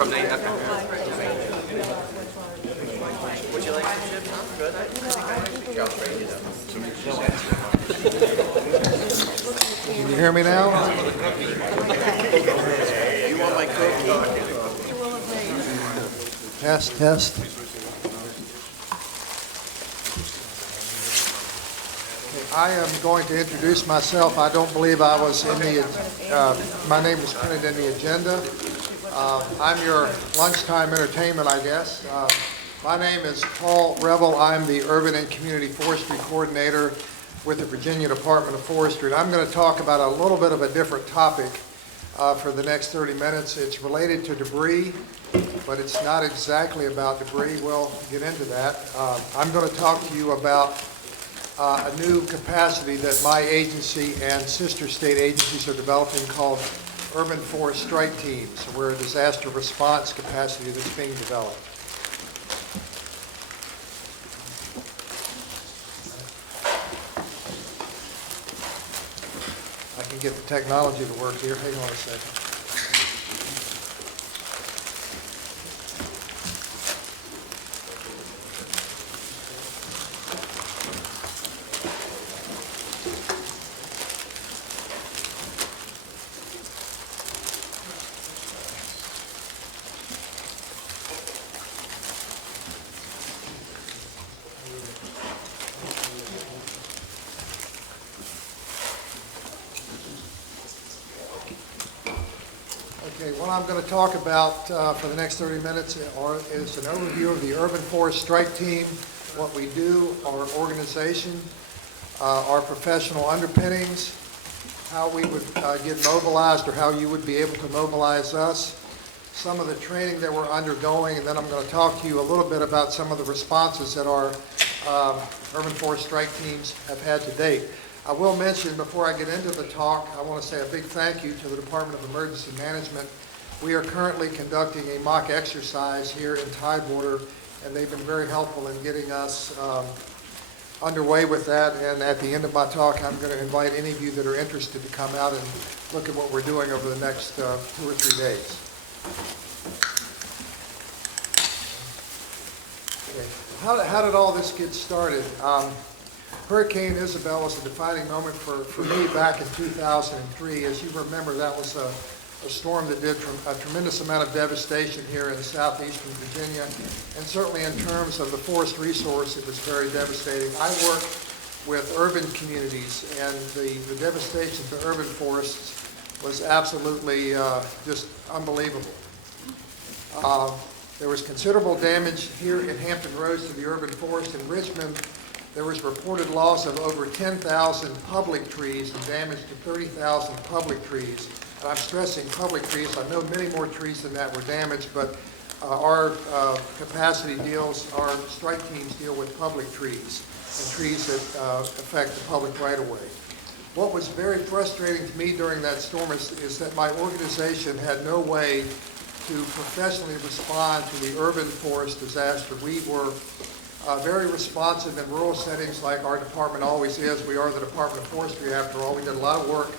From the okay. Would you like some chips? I'm good. I think I actually got ready. Can you hear me now? You want my cookie? Test, test. I am going to introduce myself. I don't believe I was in the, my name was printed in the agenda. I'm your lunchtime entertainment, I guess. My name is Paul Revel. I'm the Urban and Community Forestry Coordinator with the Virginia Department of Forestry. And I'm going to talk about a little bit of a different topic for the next 30 minutes. It's related to debris, but it's not exactly about debris. We'll get into that. I'm going to talk to you about a new capacity that my agency and sister state agencies are developing called Urban Forest Strike Teams. So we're a disaster response capacity that's being developed. I can get the technology to work here. Hang on a second. Okay, what I'm going to talk about for the next 30 minutes is an overview of the Urban Forest Strike Team, what we do, our organization, our professional underpinnings, how we would get mobilized or how you would be able to mobilize us, some of the training that we're undergoing, and then I'm going to talk to you a little bit about some of the responses that our Urban Forest Strike Teams have had to date. I will mention before I get into the talk, I want to say a big thank you to the Department of Emergency Management. We are currently conducting a mock exercise here in Tidewater, and they've been very helpful in getting us underway with that. And at the end of my talk, I'm going to invite any of you that are interested to come out and look at what we're doing over the next 2 or 3 days. Okay. How did all this get started? Hurricane Isabel was a defining moment for me back in 2003. As you remember, that was a storm that did a tremendous amount of devastation here in southeastern Virginia. And certainly in terms of the forest resource, it was very devastating. I work with urban communities, and the devastation to urban forests was absolutely just unbelievable. There was considerable damage here in Hampton Roads to the urban forest. In Richmond, there was reported loss of over 10,000 public trees and damage to 30,000 public trees. And I'm stressing public trees. I know many more trees than that were damaged, but our capacity deals, our strike teams deal with public trees and trees that affect the public right-of-way. What was very frustrating to me during that storm is that my organization had no way to professionally respond to the urban forest disaster. We were very responsive in rural settings like our department always is. We are the Department of Forestry after all. We did a lot of work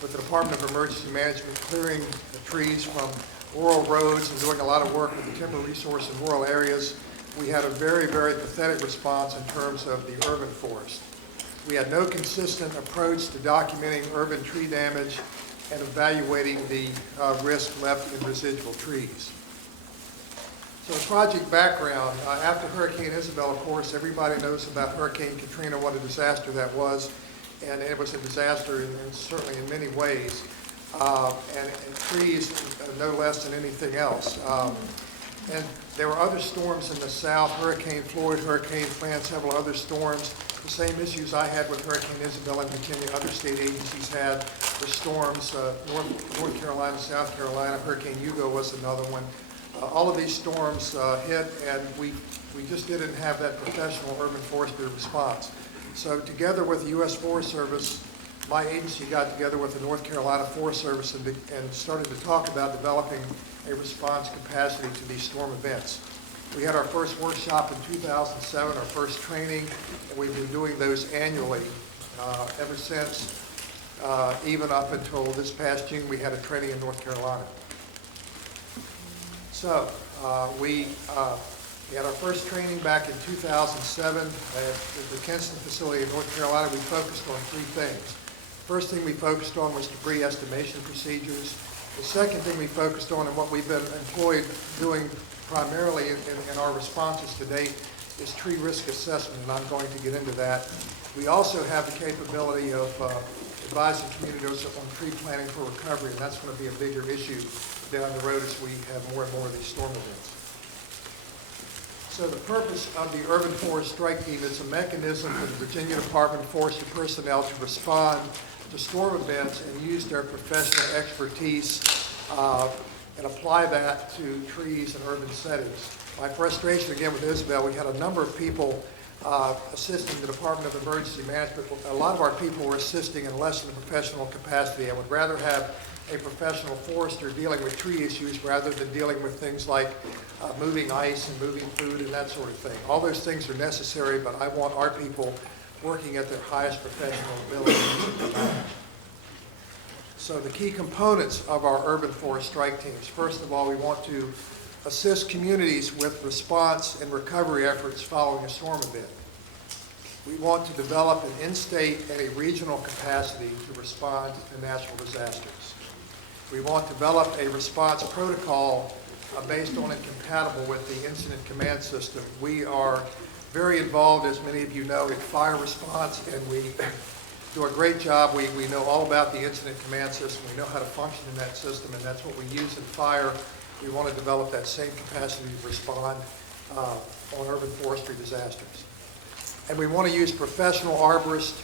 with the Department of Emergency Management clearing the trees from rural roads and doing a lot of work with the timber resource in rural areas. We had a very, very pathetic response in terms of the urban forest. We had no consistent approach to documenting urban tree damage and evaluating the risk left in residual trees. So the project background, after Hurricane Isabel, of course, everybody knows about Hurricane Katrina, what a disaster that was. And it was a disaster and certainly in many ways. And trees, no less than anything else. And there were other storms in the south, Hurricane Floyd, Hurricane Fran, several other storms. The same issues I had with Hurricane Isabel in Virginia, other state agencies had with storms, North Carolina, South Carolina. Hurricane Hugo was another one. All of these storms hit, and we just didn't have that professional urban forestry response. So together with the U.S. Forest Service, my agency got together with the North Carolina Forest Service and started to talk about developing a response capacity to these storm events. We had our first workshop in 2007, our first training, and we've been doing those annually ever since, even up until this past June. We had a training in North Carolina. So we had our first training back in 2007 at the Kinston facility in North Carolina. We focused on three things. First thing we focused on was debris estimation procedures. The second thing we focused on, and what we've been employed doing primarily in our responses to date, is tree risk assessment, and I'm going to get into that. We also have the capability of advising communities on tree planting for recovery, and that's going to be a bigger issue down the road as we have more and more of these storm events. So the purpose of the Urban Forest Strike Team is a mechanism for the Virginia Department of Forestry personnel to respond to storm events and use their professional expertise and apply that to trees and urban settings. My frustration, again, with Isabel, we had a number of people assisting the Department of Emergency Management. A lot of our people were assisting in less than a professional capacity. I would rather have a professional forester dealing with tree issues rather than dealing with things like moving ice and moving food and that sort of thing. All those things are necessary, but I want our people working at their highest professional ability. So the key components of our urban forest strike teams. First of all, we want to assist communities with response and recovery efforts following a storm event. We want to develop an in-state and a regional capacity to respond to natural disasters. We want to develop a response protocol based on and compatible with the incident command system. We are very involved, as many of you know, in fire response, and we do a great job. We know all about the incident command system. We know how to function in that system, and that's what we use in fire. We want to develop that same capacity to respond on urban forestry disasters. And we want to use professional arborists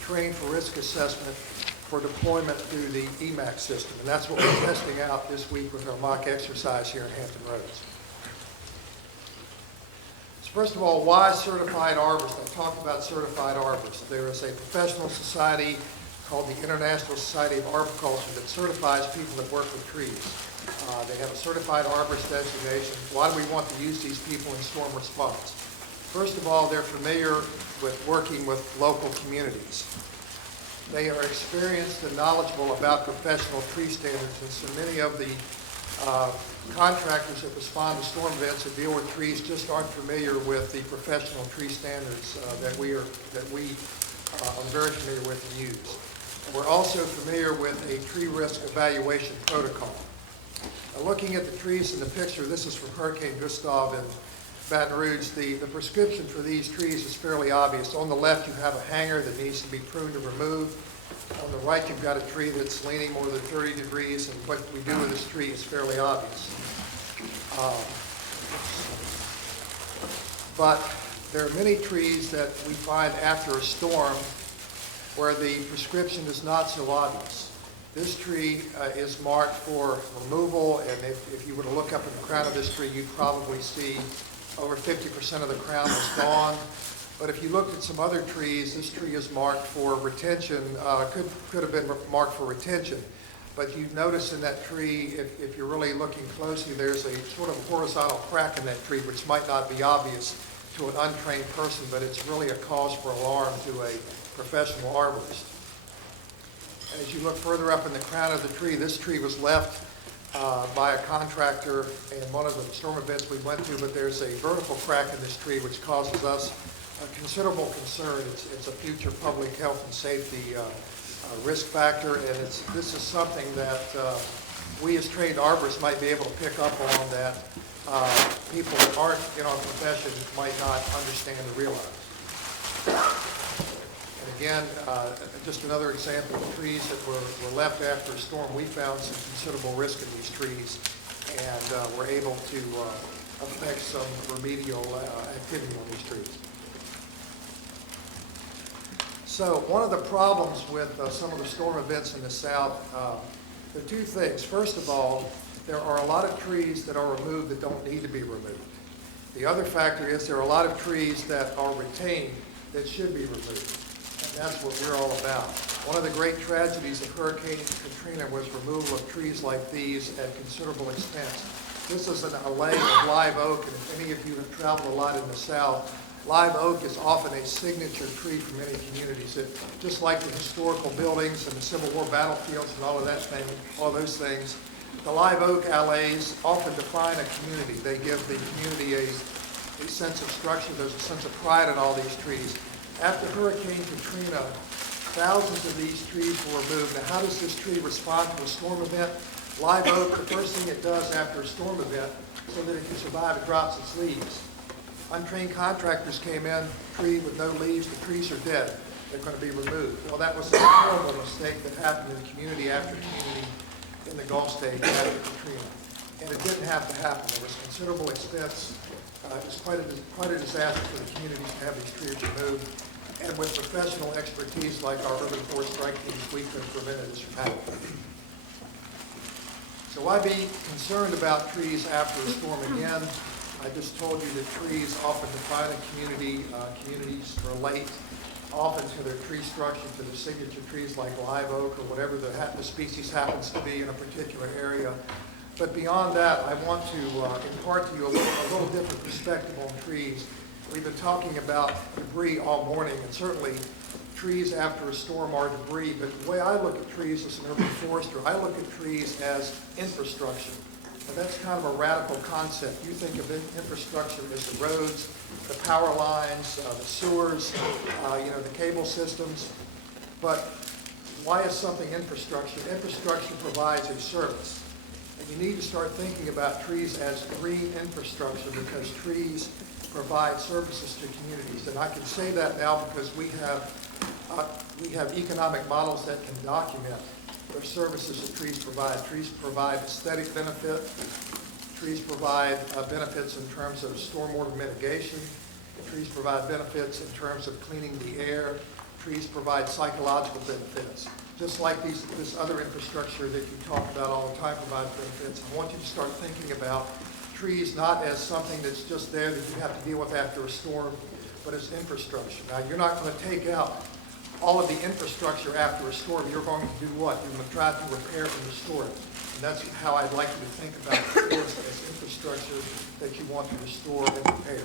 trained for risk assessment for deployment through the EMAC system. And that's what we're testing out this week with our mock exercise here in Hampton Roads. So first of all, why certified arborists? I talked about certified arborists. There is a professional society called the International Society of Arboriculture that certifies people that work with trees. They have a certified arborist designation. Why do we want to use these people in storm response? First of all, they're familiar with working with local communities. They are experienced and knowledgeable about professional tree standards, and so many of the contractors that respond to storm events that deal with trees just aren't familiar with the professional tree standards that we are very familiar with and use. And we're also familiar with a tree risk evaluation protocol. Now, looking at the trees in the picture, this is from Hurricane Gustav in Baton Rouge. The prescription for these trees is fairly obvious. On the left, you have a hanger that needs to be pruned or removed. On the right, you've got a tree that's leaning more than 30 degrees, and what we do with this tree is fairly obvious. But there are many trees that we find after a storm where the prescription is not so obvious. This tree is marked for removal, and if you were to look up at the crown of this tree, you'd probably see over 50% of the crown is gone. But if you looked at some other trees, this tree is marked for retention, could have been marked for retention. But you'd notice in that tree, if you're really looking closely, there's a sort of horizontal crack in that tree, which might not be obvious to an untrained person, but it's really a cause for alarm to a professional arborist. And as you look further up in the crown of the tree, this tree was left by a contractor in one of the storm events we went through, but there's a vertical crack in this tree which causes us a considerable concern. It's a future public health and safety risk factor, and this is something that we as trained arborists might be able to pick up on that people that aren't in our profession might not understand or realize. And again, just another example of trees that were left after a storm. We found some considerable risk in these trees, and were able to affect some remedial activity on these trees. So one of the problems with some of the storm events in the South, there are two things. First of all, there are a lot of trees that are removed that don't need to be removed. The other factor is there are a lot of trees that are retained that should be removed, and that's what we're all about. One of the great tragedies of Hurricane Katrina was removal of trees like these at considerable expense. This is a leg of live oak, and if any of you have traveled a lot in the South, live oak is often a signature tree for many communities. Just like the historical buildings and the Civil War battlefields and all of that thing, all those things, the live oak alleys often define a community. They give the community a sense of structure. There's a sense of pride in all these trees. After Hurricane Katrina, thousands of these trees were removed. Now, how does this tree respond to a storm event? Live oak, the first thing it does after a storm event, so that it can survive, it drops its leaves. Untrained contractors came in, tree with no leaves, the trees are dead. They're going to be removed. Well, that was a horrible mistake that happened in community after community in the Gulf State after Katrina. And it didn't have to happen. There was considerable expense. It was quite a disaster for the communities to have these trees removed. And with professional expertise like our urban forest strike teams, we could have prevented this from happening. So why be concerned about trees after a storm again? I just told you that trees often define a community. Communities relate often to their tree structure, to their signature trees like live oak or whatever the species happens to be in a particular area. But beyond that, I want to impart to you a little different perspective on trees. We've been talking about debris all morning, and certainly trees after a storm are debris, but the way I look at trees as an urban forester, I look at trees as infrastructure. And that's kind of a radical concept. You think of infrastructure as the roads, the power lines, the sewers, the cable systems. But why is something infrastructure? Infrastructure provides a service. And you need to start thinking about trees as green infrastructure because trees provide services to communities. And I can say that now because we have economic models that can document the services that trees provide. Trees provide aesthetic benefit. Trees provide benefits in terms of stormwater mitigation. Trees provide benefits in terms of cleaning the air. Trees provide psychological benefits. Just like this other infrastructure that you talk about all the time provides benefits, I want you to start thinking about trees not as something that's just there that you have to deal with after a storm, but as infrastructure. Now, you're not going to take out all of the infrastructure after a storm. You're going to do what? You're going to try to repair and restore it. And that's how I'd like you to think about the forest as infrastructure that you want to restore and repair.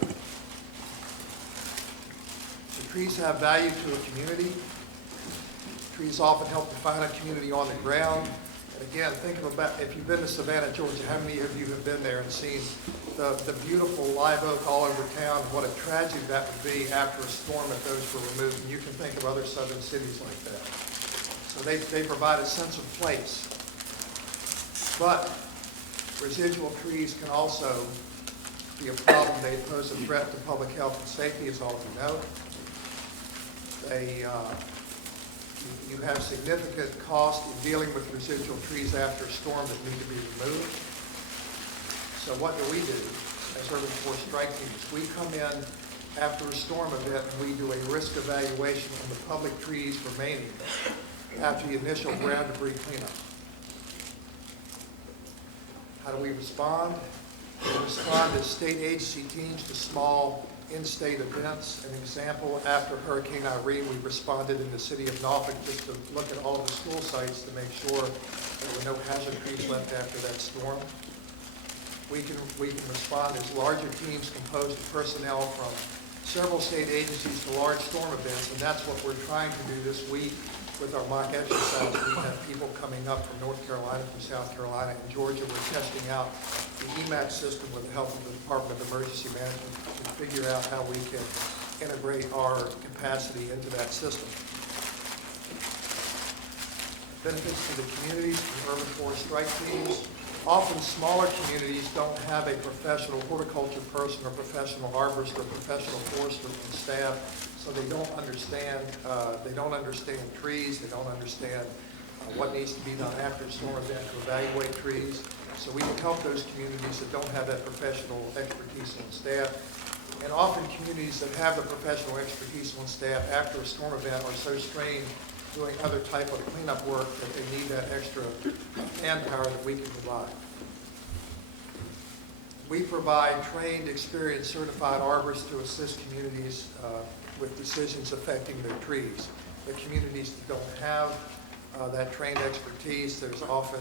So trees have value to a community. Trees often help define a community on the ground. And again, think about, if you've been to Savannah, Georgia, how many of you have been there and seen the beautiful live oak all over town? What a tragedy that would be after a storm if those were removed. And you can think of other southern cities like that. So they provide a sense of place. But residual trees can also be a problem. They pose a threat to public health and safety, as all of you know. You have significant cost in dealing with residual trees after a storm that need to be removed. So what do we do as urban forest strike teams? We come in after a storm event and we do a risk evaluation on the public trees remaining after the initial ground debris cleanup. How do we respond? We respond as state agency teams to small in-state events. An example, after Hurricane Irene, we responded in the city of Norfolk just to look at all of the school sites to make sure there were no hazard trees left after that storm. We can respond as larger teams composed of personnel from several state agencies to large storm events, and that's what we're trying to do this week with our mock exercise. We have people coming up from North Carolina, from South Carolina, and Georgia. We're testing out the EMAC system with the help of the Department of Emergency Management to figure out how we can integrate our capacity into that system. Benefits to the communities from urban forest strike teams. Often smaller communities don't have a professional horticulture person or professional arborist or professional forester on staff, so they don't understand trees, they don't understand what needs to be done after a storm event to evaluate trees. So we can help those communities that don't have that professional expertise on staff. And often communities that have the professional expertise on staff after a storm event are so strained doing other type of cleanup work that they need that extra manpower that we can provide. We provide trained, experienced, certified arborists to assist communities with decisions affecting their trees. The communities that don't have that trained expertise, there's often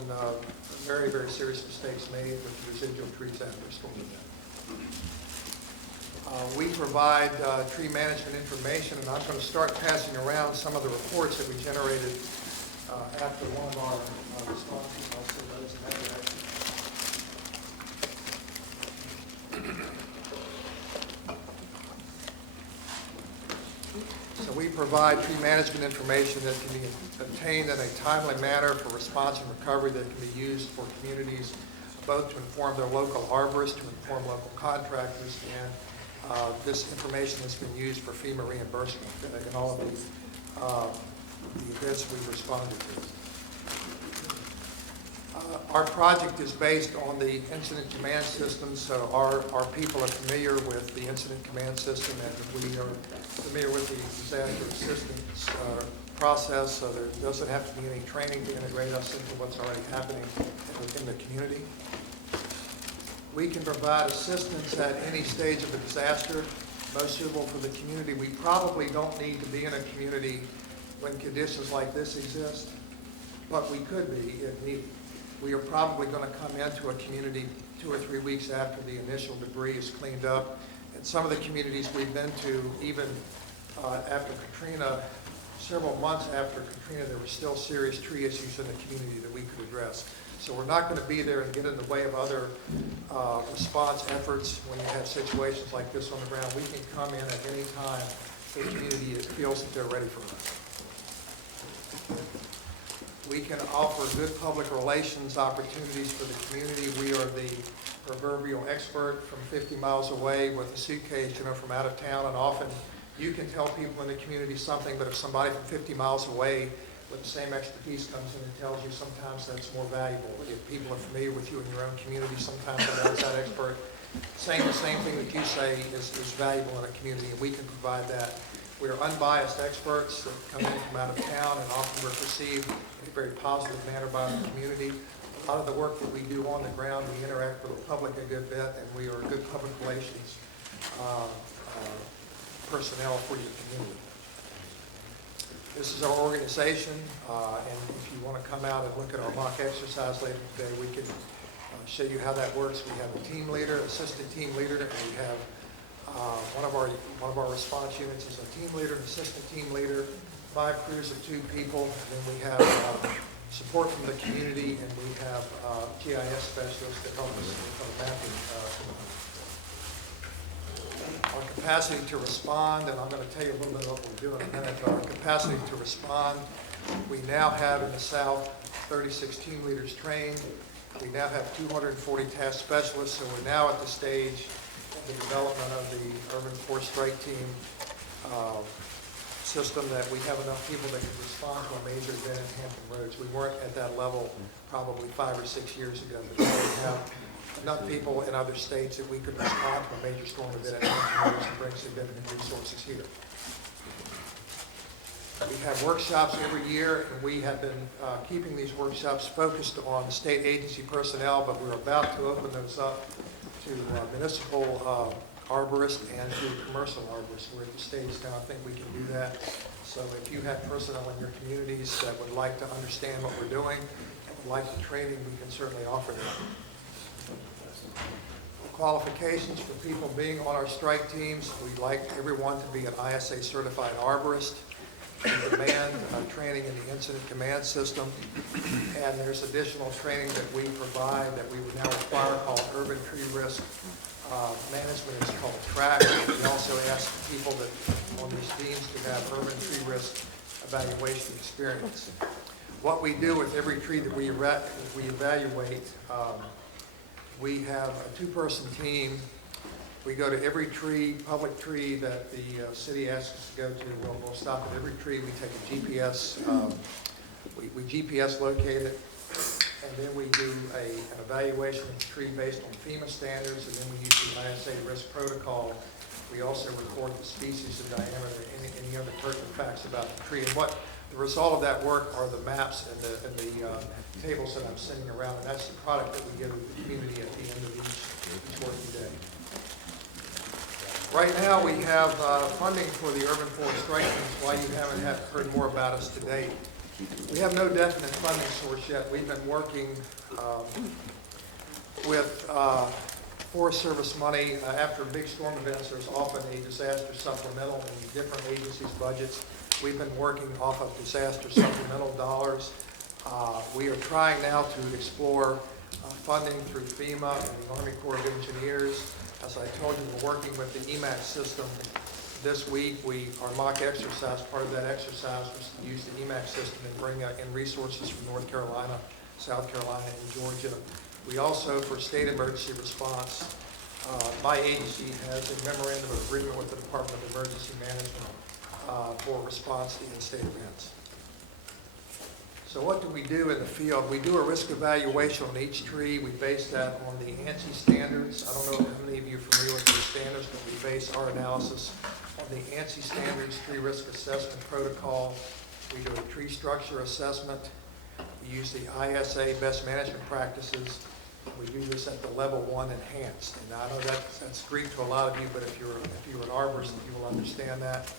very, very serious mistakes made with residual trees after a storm event. We provide tree management information, and I'm going to start passing around some of the reports that we generated after one of our responses. I'll send those in that direction. So we provide tree management information that can be obtained in a timely manner for response and recovery that can be used for communities, both to inform their local arborists, to inform local contractors, and this information has been used for FEMA reimbursement in all of the events we've responded to. Our project is based on the incident command system, so our people are familiar with the incident command system, and we are familiar with the disaster assistance process, so there doesn't have to be any training to integrate us into what's already happening in the community. We can provide assistance at any stage of a disaster, most suitable for the community. We probably don't need to be in a community when conditions like this exist, but we could be if needed. We are probably going to come into a community 2 or 3 weeks after the initial debris is cleaned up. And some of the communities we've been to, even after Katrina, several months after Katrina, there were still serious tree issues in the community that we could address. So we're not going to be there and get in the way of other response efforts when you have situations like this on the ground. We can come in at any time the community feels that they're ready for us. We can offer good public relations opportunities for the community. We are the proverbial expert from 50 miles away with a suitcase, from out of town, and often you can tell people in the community something, but if somebody from 50 miles away with the same expertise comes in and tells you, sometimes that's more valuable. If people are familiar with you in your own community, sometimes an outside expert saying the same thing that you say is valuable in a community, and we can provide that. We are unbiased experts that come in from out of town, and often we're perceived in a very positive manner by the community. A lot of the work that we do on the ground, we interact with the public a good bit, and we are good public relations personnel for your community. This is our organization, and if you want to come out and look at our mock exercise later today, we can show you how that works. We have a team leader, assistant team leader, and we have one of our response units is a team leader, an assistant team leader, 5 crews of 2 people, and then we have support from the community, and we have GIS specialists that help us with our mapping. Our capacity to respond, and I'm going to tell you a little bit about what we're doing in a minute, but our capacity to respond, we now have in the South 36 team leaders trained. We now have 240 task specialists, so we're now at the stage of the development of the urban force strike team system that we have enough people that can respond to a major event in Hampton Roads. We weren't at that level probably 5 or 6 years ago, but now we have enough people in other states that we could respond to a major storm event in Hampton Roads and bring significant resources here. We have workshops every year, and we have been keeping these workshops focused on state agency personnel, but we're about to open those up to municipal arborists and to commercial arborists. We're at the stage now, I think we can do that. So if you have personnel in your communities that would like to understand what we're doing and would like the training, we can certainly offer that. Qualifications for people being on our strike teams, we'd like everyone to be an ISA certified arborist. We demand training in the incident command system, and there's additional training that we provide that we would now require called urban tree risk management. It's called TRAC. We also ask people that on these teams to have urban tree risk evaluation experience. What we do with every tree that we evaluate, we have a 2-person team. We go to every tree, public tree that the city asks us to go to. We'll stop at every tree. We take a GPS, we GPS locate it, and then we do an evaluation of the tree based on FEMA standards, and then we use the ISA risk protocol. We also record the species and diameter and any other pertinent facts about the tree. And what the result of that work are the maps and the tables that I'm sending around, and that's the product that we give to the community at the end of each working Right now, we have funding for the urban forest strike. That's why you haven't heard more about us to date. We have no definite funding source yet. We've been working with Forest Service money. After big storm events, there's often a disaster supplemental in different agencies' budgets. We've been working off of disaster supplemental dollars. We are trying now to explore funding through FEMA and the Army Corps of Engineers. As I told you, we're working with the EMAC system. This week, our mock exercise, part of that exercise was to use the EMAC system and bring in resources from North Carolina, South Carolina, and Georgia. We also, for state emergency response, my agency has a memorandum of agreement with the Department of Emergency Management for response to in-state events. So what do we do in the field? We do a risk evaluation on each tree. We base that on the ANSI standards. I don't know how many of you are familiar with those standards, but we base our analysis on the ANSI standards tree risk assessment protocol. We do a tree structure assessment. We use the ISA best management practices. We do this at the level 1 enhanced. And I know that's Greek to a lot of you, but if you're an arborist, you will understand that.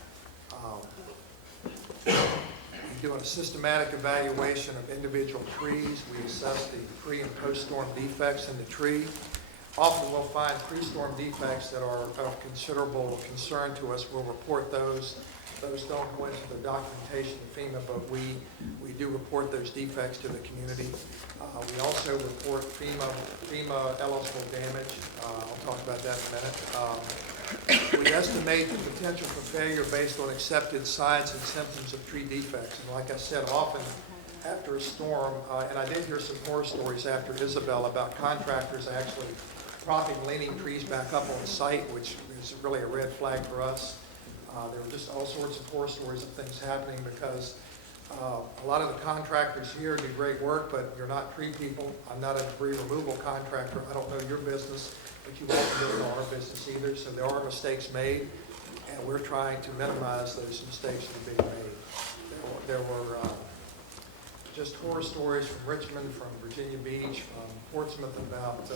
We do a systematic evaluation of individual trees. We assess the pre- and post-storm defects in the tree. Often we'll find pre-storm defects that are of considerable concern to us. We'll report those. Those don't go into the documentation of FEMA, but we do report those defects to the community. We also report FEMA eligible damage. I'll talk about that in a minute. We estimate the potential for failure based on accepted signs and symptoms of tree defects. And like I said, often after a storm, and I did hear some horror stories after Isabel about contractors actually propping leaning trees back up on the site, which is really a red flag for us. There were just all sorts of horror stories of things happening because a lot of the contractors here do great work, but you're not tree people. I'm not a debris removal contractor. I don't know your business, but you won't know our business either. So there are mistakes made, and we're trying to minimize those mistakes from being made. There were just horror stories from Richmond, from Virginia Beach, from Portsmouth about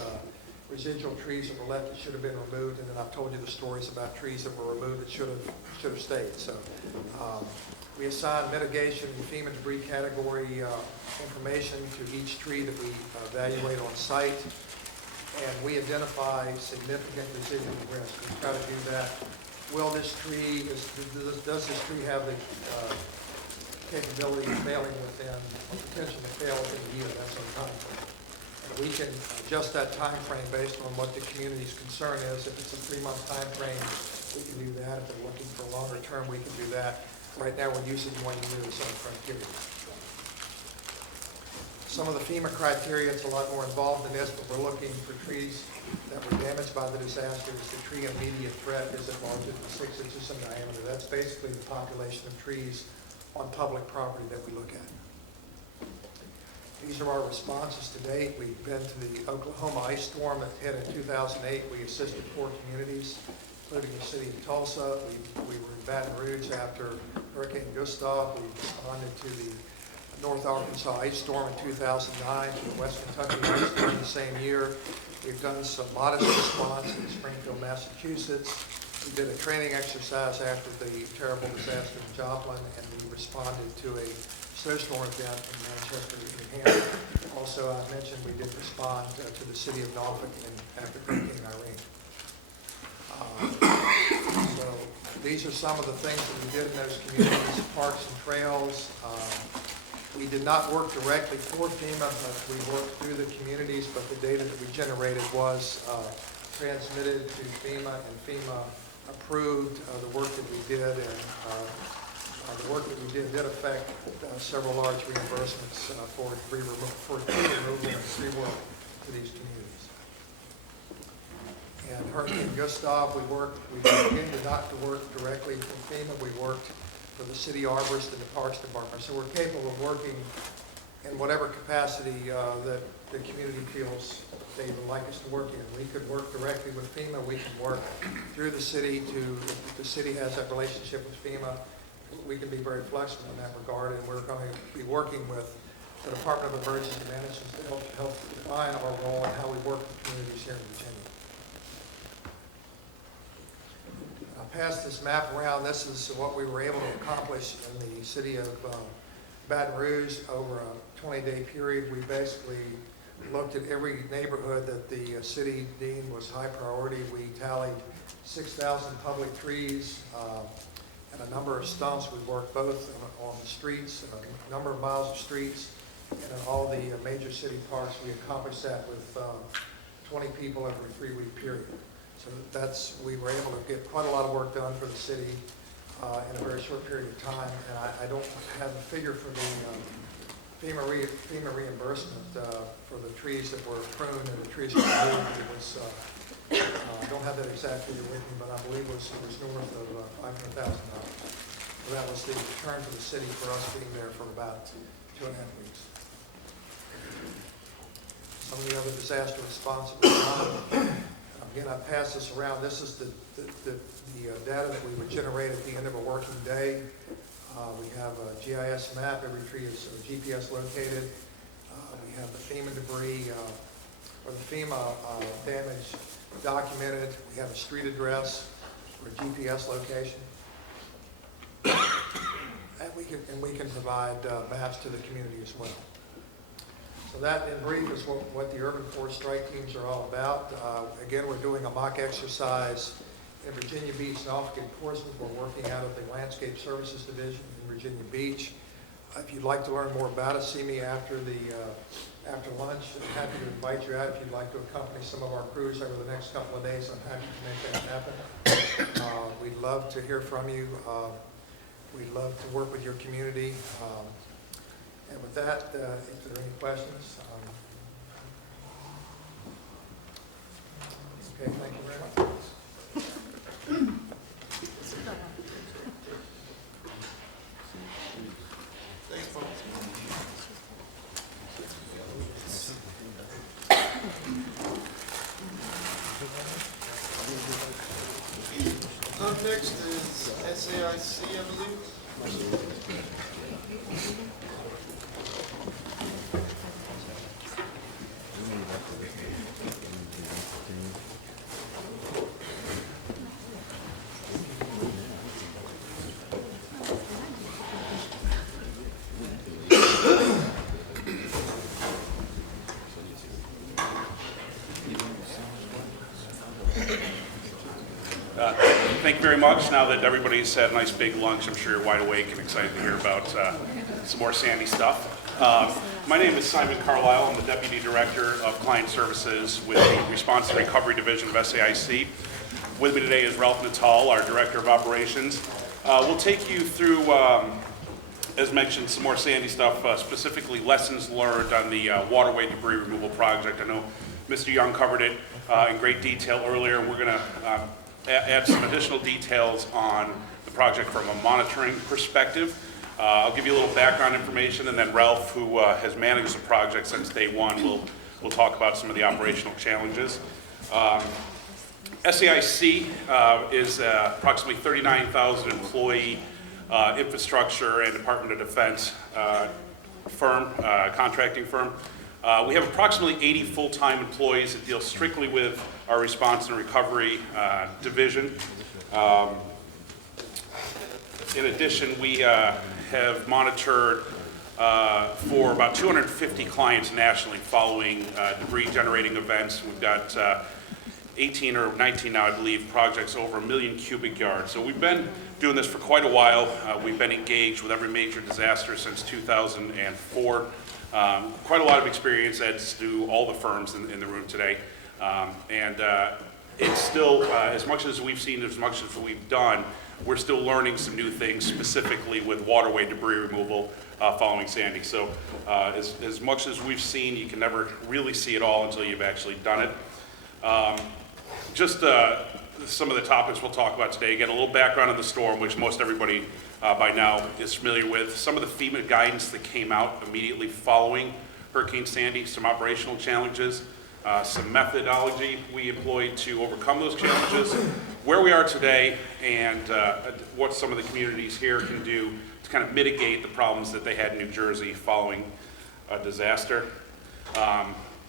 residual trees that were left that should have been removed, and then I've told you the stories about trees that were removed that should have stayed. So we assign mitigation and FEMA debris category information to each tree that we evaluate on site, and we identify significant residual risk. We try to do that. Does this tree have the capability of failing within, or potential to fail within a year? That's our time frame. We can adjust that time frame based on what the community's concern is. If it's a 3-month time frame, we can do that. If they're looking for a longer term, we can do that. Right now, we're using 1 year as our criteria. Some of the FEMA criteria, it's a lot more involved in this, but we're looking for trees that were damaged by the disaster. Is the tree immediate threat? Is it larger than 6 inches in diameter? That's basically the population of trees on public property that we look at. These are our responses to date. We've been to the Oklahoma ice storm that hit in 2008. We assisted 4 communities, including the city of Tulsa. We were in Baton Rouge after Hurricane Gustav. We responded to the North Arkansas ice storm in 2009, to the West Kentucky ice storm the same year. We've done some modest response in Springfield, Massachusetts. We did a training exercise after the terrible disaster in Joplin, and we responded to a snowstorm event in Manchester, New Hampshire. Also, I mentioned we did respond to the city of Norfolk after Hurricane Irene. So these are some of the things that we did in those communities, parks and trails. We did not work directly for FEMA, but we worked through the communities, but the data that we generated was transmitted to FEMA, and FEMA approved the work that we did, and the work that we did affect several large reimbursements for tree removal and tree work to these communities. And Hurricane Gustav, we continued not to work directly for FEMA. We worked for the city arborist and the Parks Department. So we're capable of working in whatever capacity that the community feels they would like us to work in. We could work directly with FEMA. We can work through the city if the city has that relationship with FEMA. We can be very flexible in that regard, and we're going to be working with the Department of Emergency Management to help define our role and how we work with communities here in Virginia. pass this map around. This is what we were able to accomplish in the city of Baton Rouge over a 20-day period. We basically looked at every neighborhood that the city deemed was high priority. We tallied 6,000 public trees and a number of stumps. We worked both on the streets, a number of miles of streets, and in all the major city parks. We accomplished that with 20 people every 3-week period. So we were able to get quite a lot of work done for the city in a very short period of time. And I don't have a figure for the FEMA reimbursement for the trees that were pruned and the trees that were moved. It was, I don't have that exact figure with me, but I believe it was north of $500,000. So that was the return to the city for us being there for about 2.5 weeks. Some of the other disaster response that was done. Again, I pass this around. This is the data that we would generate at the end of a working day. We have a GIS map. Every tree is GPS located. We have the FEMA debris or the FEMA damage documented. We have a street address or a GPS location. And we can provide maps to the community as well. So that, in brief, is what the urban forest strike teams are all about. Again, we're doing a mock exercise in Virginia Beach, Norfolk, and Portsmouth. We're working out of the Landscape Services Division in Virginia Beach. If you'd like to learn more about us, see me after lunch. I'm happy to invite you out. If you'd like to accompany some of our crews over the next couple of days, I'm happy to make that happen. We'd love to hear from you. We'd love to work with your community. And with that, if there are any questions, okay, thank you very much. Thanks, Paul. Up next is SAIC, I believe. Thank you very much. Now that everybody's had a nice big lunch, I'm sure you're wide awake and excited to hear about some more Sandy stuff. My name is Simon Carlisle. I'm the Deputy Director of Client Services with the Response and Recovery Division of SAIC. With me today is Ralph Natal, our Director of Operations. We'll take you through, as mentioned, some more Sandy stuff, specifically lessons learned on the waterway debris removal project. I know Mr. Young covered it in great detail earlier. We're going to add some additional details on the project from a monitoring perspective. I'll give you a little background information, and then Ralph, who has managed the project since day one, will talk about some of the operational challenges. SAIC is approximately 39,000 employee infrastructure and Department of Defense firm, contracting firm. We have approximately 80 full-time employees that deal strictly with our response and recovery division. In addition, we have monitored for about 250 clients nationally following debris generating events. We've got 18 or 19 now, I believe, projects over 1 million cubic yards. So we've been doing this for quite a while. We've been engaged with every major disaster since 2004. Quite a lot of experience, as do all the firms in the room today. It's still, as much as we've seen, as much as we've done, we're still learning some new things, specifically with waterway debris removal following Sandy. So as much as we've seen, you can never really see it all until you've actually done it. Just some of the topics we'll talk about today. Again, a little background on the storm, which most everybody by now is familiar with. Some of the FEMA guidance that came out immediately following Hurricane Sandy, some operational challenges, some methodology we employed to overcome those challenges, where we are today, and what some of the communities here can do to kind of mitigate the problems that they had in New Jersey following a disaster.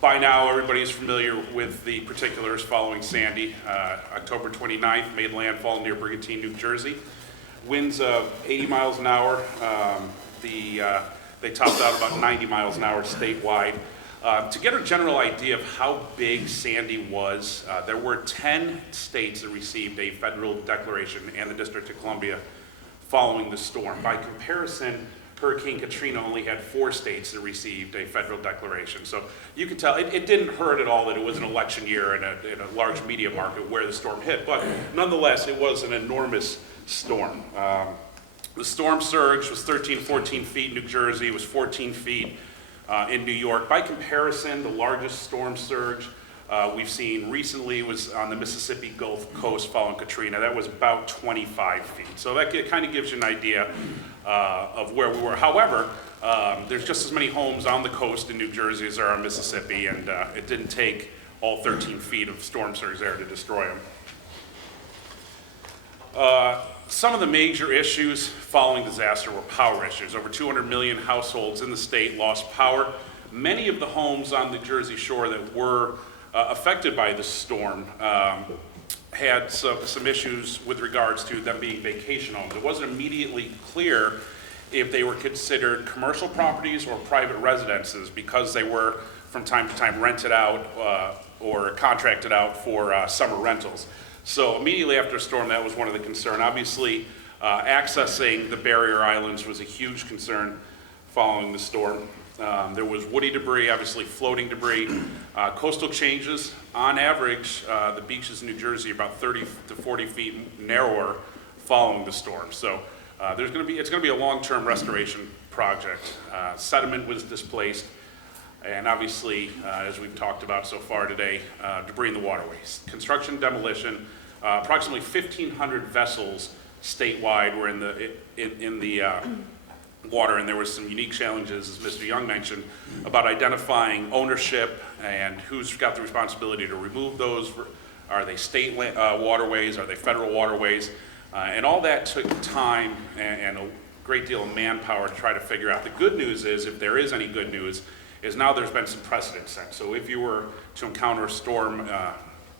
By now, everybody's familiar with the particulars following Sandy. October 29th made landfall near Brigantine, New Jersey. Winds of 80 miles an hour. They topped out about 90 miles an hour statewide. To get a general idea of how big Sandy was, there were 10 states that received a federal declaration and the District of Columbia following the storm. By comparison, Hurricane Katrina only had 4 states that received a federal declaration. So you can tell it didn't hurt at all that it was an election year in a large media market where the storm hit, but nonetheless, it was an enormous storm. The storm surge was 13, 14 feet in New Jersey, was 14 feet in New York. By comparison, the largest storm surge we've seen recently was on the Mississippi Gulf Coast following Katrina. That was about 25 feet. So that kind of gives you an idea of where we were. However, there's just as many homes on the coast in New Jersey as there are in Mississippi, and it didn't take all 13 feet of storm surge there to destroy them. Some of the major issues following disaster were power issues. Over 200 million households in the state lost power. Many of the homes on the Jersey Shore that were affected by the storm had some issues with regards to them being vacation homes. It wasn't immediately clear if they were considered commercial properties or private residences because they were from time to time rented out or contracted out for summer rentals. So immediately after a storm, that was one of the concerns. Obviously, accessing the barrier islands was a huge concern following the storm. There was woody debris, obviously floating debris. Coastal changes, on average, the beaches in New Jersey are about 30 to 40 feet narrower following the storm. So it's going to be a long-term restoration project. Sediment was displaced, and obviously, as we've talked about so far today, debris in the waterways. Construction, demolition, approximately 1,500 vessels statewide were in the water, and there was some unique challenges, as Mr. Young mentioned, about identifying ownership and who's got the responsibility to remove those. Are they state waterways? Are they federal waterways? And all that took time and a great deal of manpower to try to figure out. The good news is, if there is any good news, is now there's been some precedent set. So if you were to encounter a storm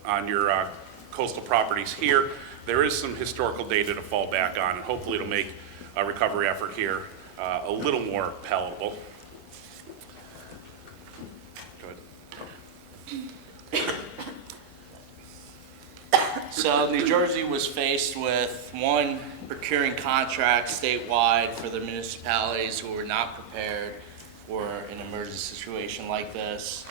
on your coastal properties here, there is some historical data to fall back on, and hopefully it'll make a recovery effort here a little more palatable. Go ahead. So New Jersey was faced with, one, procuring contracts statewide for the municipalities who were not prepared for an emergency situation like this.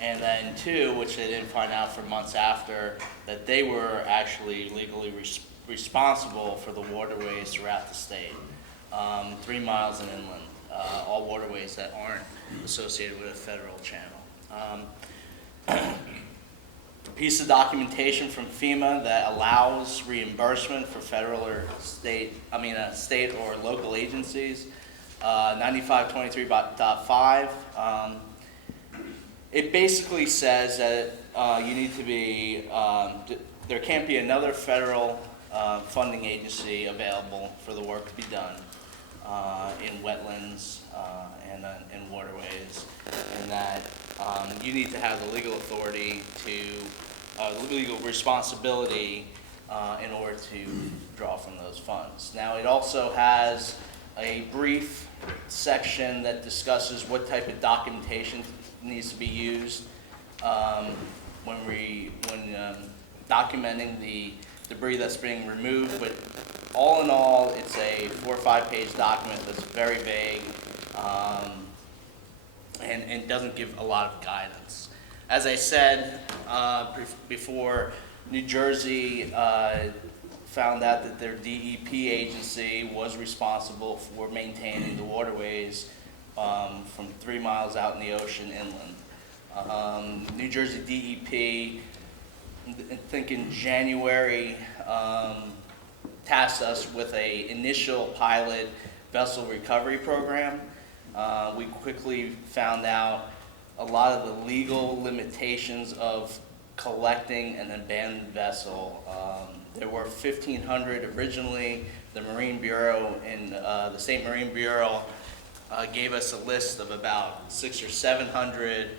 And then two, which they didn't find out for months after, that they were actually legally responsible for the waterways throughout the state. 3 miles and inland, all waterways that aren't associated with a federal channel. A piece of documentation from FEMA that allows reimbursement for federal or state or local agencies, 9523.5. It basically says that you need to be, there can't be another federal funding agency available for the work to be done in wetlands and in waterways, and that you need to have the legal authority the legal responsibility in order to draw from those funds. Now, it also has a brief section that discusses what type of documentation needs to be used when documenting the debris that's being removed. But all in all, it's a 4 or 5 page document that's very vague and doesn't give a lot of guidance. As I said before, New Jersey found out that their DEP agency was responsible for maintaining the waterways from 3 miles out in the ocean inland. New Jersey DEP, I think in January, tasked us with an initial pilot vessel recovery program. We quickly found out a lot of the legal limitations of collecting an abandoned vessel. There were 1,500 originally. The Marine Bureau and the State Marine Bureau gave us a list of about 600 or 700.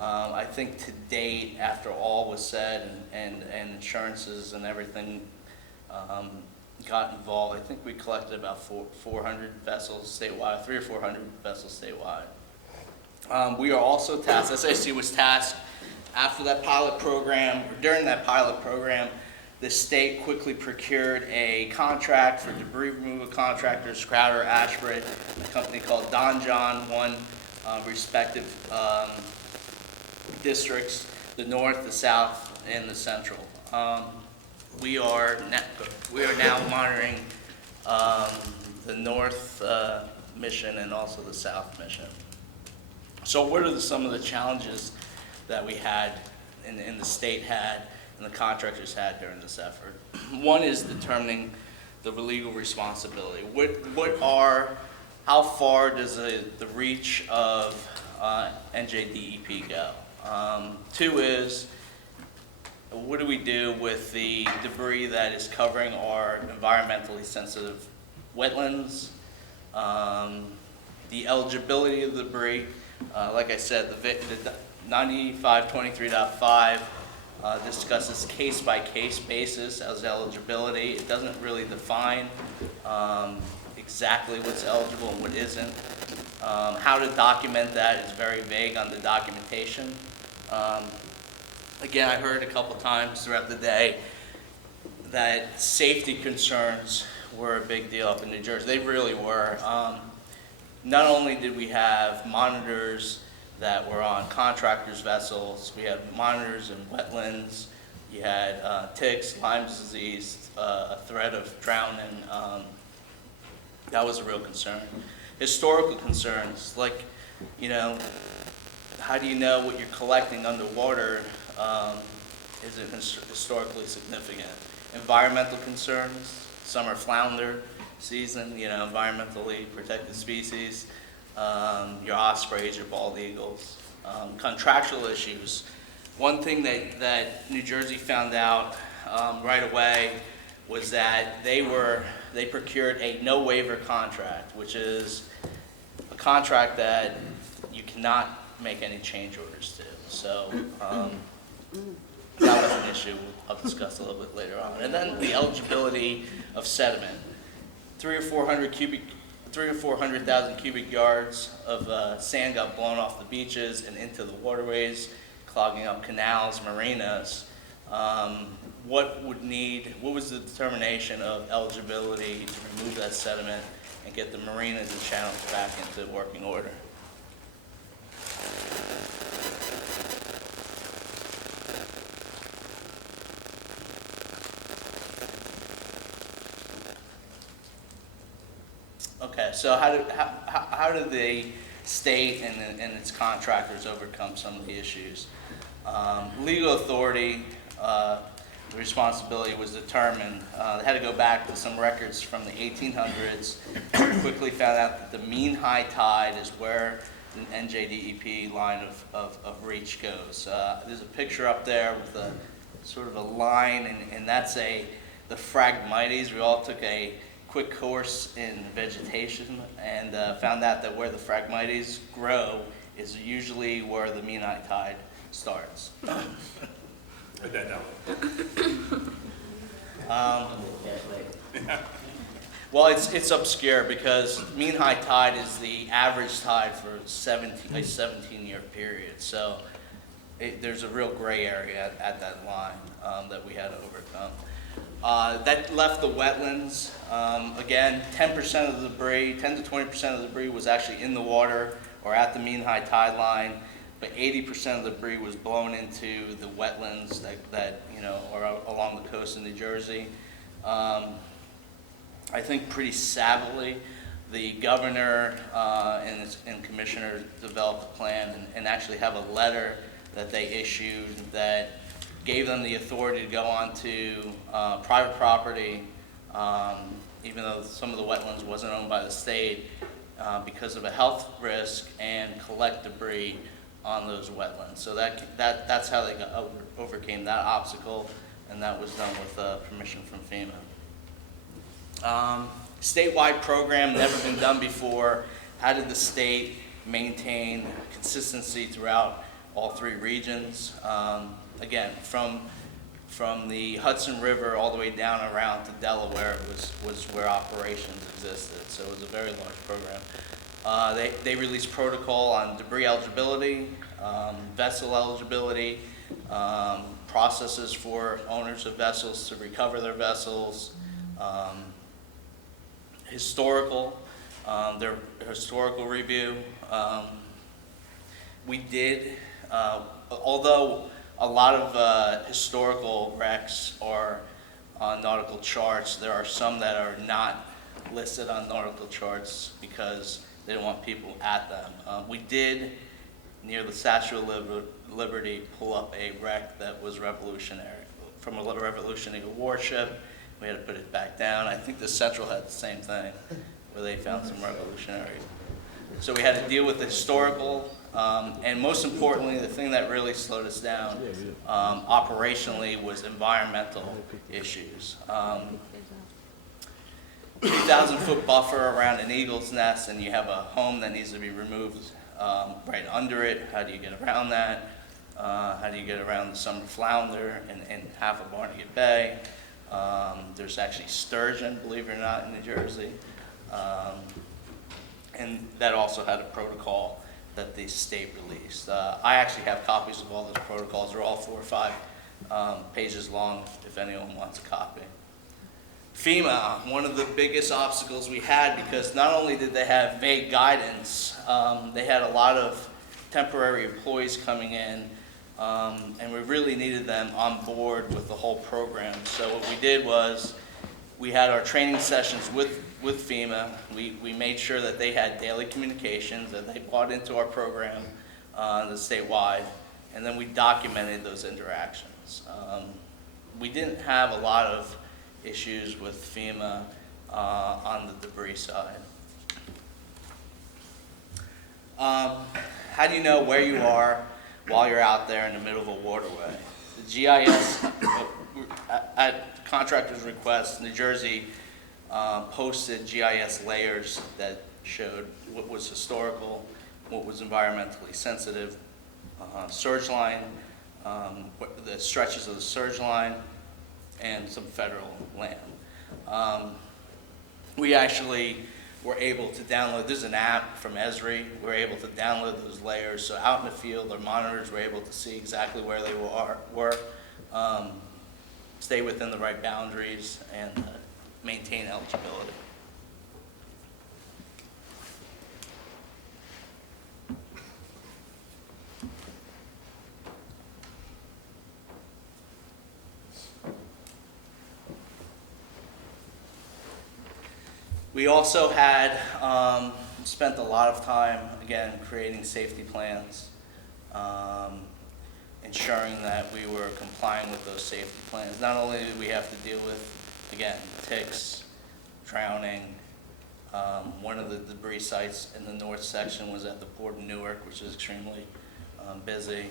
I think to date, after all was said and insurances and everything got involved, I think we collected about 400 vessels statewide, 300 or 400 vessels statewide. We are also tasked, SAC was tasked after that pilot program, or during that pilot program, the state quickly procured a contract for debris removal contractors, Crowder, Ashford, a company called Don John, one respective districts, the north, the south, and the central. We are now monitoring the north mission and also the south mission. So what are some of the challenges that we had and the state had and the contractors had during this effort? One is determining the legal responsibility. How far does the reach of NJDEP go? Two is, what do we do with the debris that is covering our environmentally sensitive wetlands? The eligibility of the debris, like I said, the 9523.5 discusses case-by-case basis as eligibility. It doesn't really define exactly what's eligible and what isn't. How to document that is very vague on the documentation. Again, I heard a couple times throughout the day that safety concerns were a big deal up in New Jersey. They really were. Not only did we have monitors that were on contractors' vessels, we had monitors in wetlands, you had ticks, Lyme disease, a threat of drowning. That was a real concern. Historical concerns, like, how do you know what you're collecting underwater isn't historically significant? Environmental concerns, summer flounder season, environmentally protected species, your ospreys, your bald eagles. Contractual issues. One thing that New Jersey found out right away was that they procured a no waiver contract, which is a contract that you cannot make any change orders to. So that was an issue I'll discuss a little bit later on. And then the eligibility of sediment. 300,000 or 400,000 cubic yards of sand got blown off the beaches and into the waterways, clogging up canals, marinas. What was the determination of eligibility to remove that sediment and get the marinas and channels back into working order? Okay, so how did the state and its contractors overcome some of the issues? Legal authority, the responsibility was determined. They had to go back to some records from the 1800s. Quickly found out that the mean high tide is where the NJDEP line of reach goes. There's a picture up there with a sort of a line, and that's the Phragmites. We all took a quick course in vegetation and found out that where the Phragmites grow is usually where the mean high tide starts. Well, it's obscure because mean high tide is the average tide for a 17-year period. So there's a real gray area at that line that we had to overcome. That left the wetlands. Again, 10% of the debris, 10 to 20% of the debris was actually in the water or at the mean high tide line, but 80% of the debris was blown into the wetlands that are along the coast of New Jersey. I think pretty savvily, the governor and commissioner developed a plan and actually have a letter that they issued that gave them the authority to go onto private property, even though some of the wetlands wasn't owned by the state, because of a health risk, and collect debris on those wetlands. So that's how they overcame that obstacle, and that was done with permission from FEMA. Statewide program, never been done before. How did the state maintain consistency throughout all three regions. Again, from the Hudson River all the way down around to Delaware was where operations existed, so it was a very large program. They released protocol on debris eligibility, vessel eligibility, processes for owners of vessels to recover their vessels, their historical review. We did, although a lot of historical wrecks are on nautical charts, there are some that are not listed on nautical charts because they don't want people at them. We did, near the Statue of Liberty, pull up a wreck that was revolutionary, from a revolutionary warship. We had to put it back down. I think the Central had the same thing, where they found some revolutionary. So we had to deal with the historical, and most importantly, the thing that really slowed us down operationally was environmental issues. 3,000-foot buffer around an eagle's nest, and you have a home that needs to be removed right under it. How do you get around that? How do you get around the summer flounder and half of Barnegat Bay? There's actually sturgeon, believe it or not, in New Jersey. And that also had a protocol that the state released. I actually have copies of all those protocols. They're all 4 or 5 pages long, if anyone wants a copy. FEMA, one of the biggest obstacles we had, because not only did they have vague guidance, they had a lot of temporary employees coming in, and we really needed them on board with the whole program. So what we did was we had our training sessions with FEMA. We made sure that they had daily communications, that they bought into our program, the statewide, and then we documented those interactions. We didn't have a lot of issues with FEMA on the debris side. How do you know where you are while you're out there in the middle of a waterway? The GIS, at contractor's request, New Jersey posted GIS layers that showed what was historical, what was environmentally sensitive, surge line, the stretches of the surge line, and some federal land. We actually were able to download, this is an app from Esri, we were able to download those layers, so out in the field, our monitors were able to see exactly where they were, stay within the right boundaries, and maintain eligibility. We also had spent a lot of time, again, creating safety plans, ensuring that we were complying with those safety plans. Not only did we have to deal with, again, ticks, drowning. One of the debris sites in the north section was at the Port of Newark, which is extremely busy.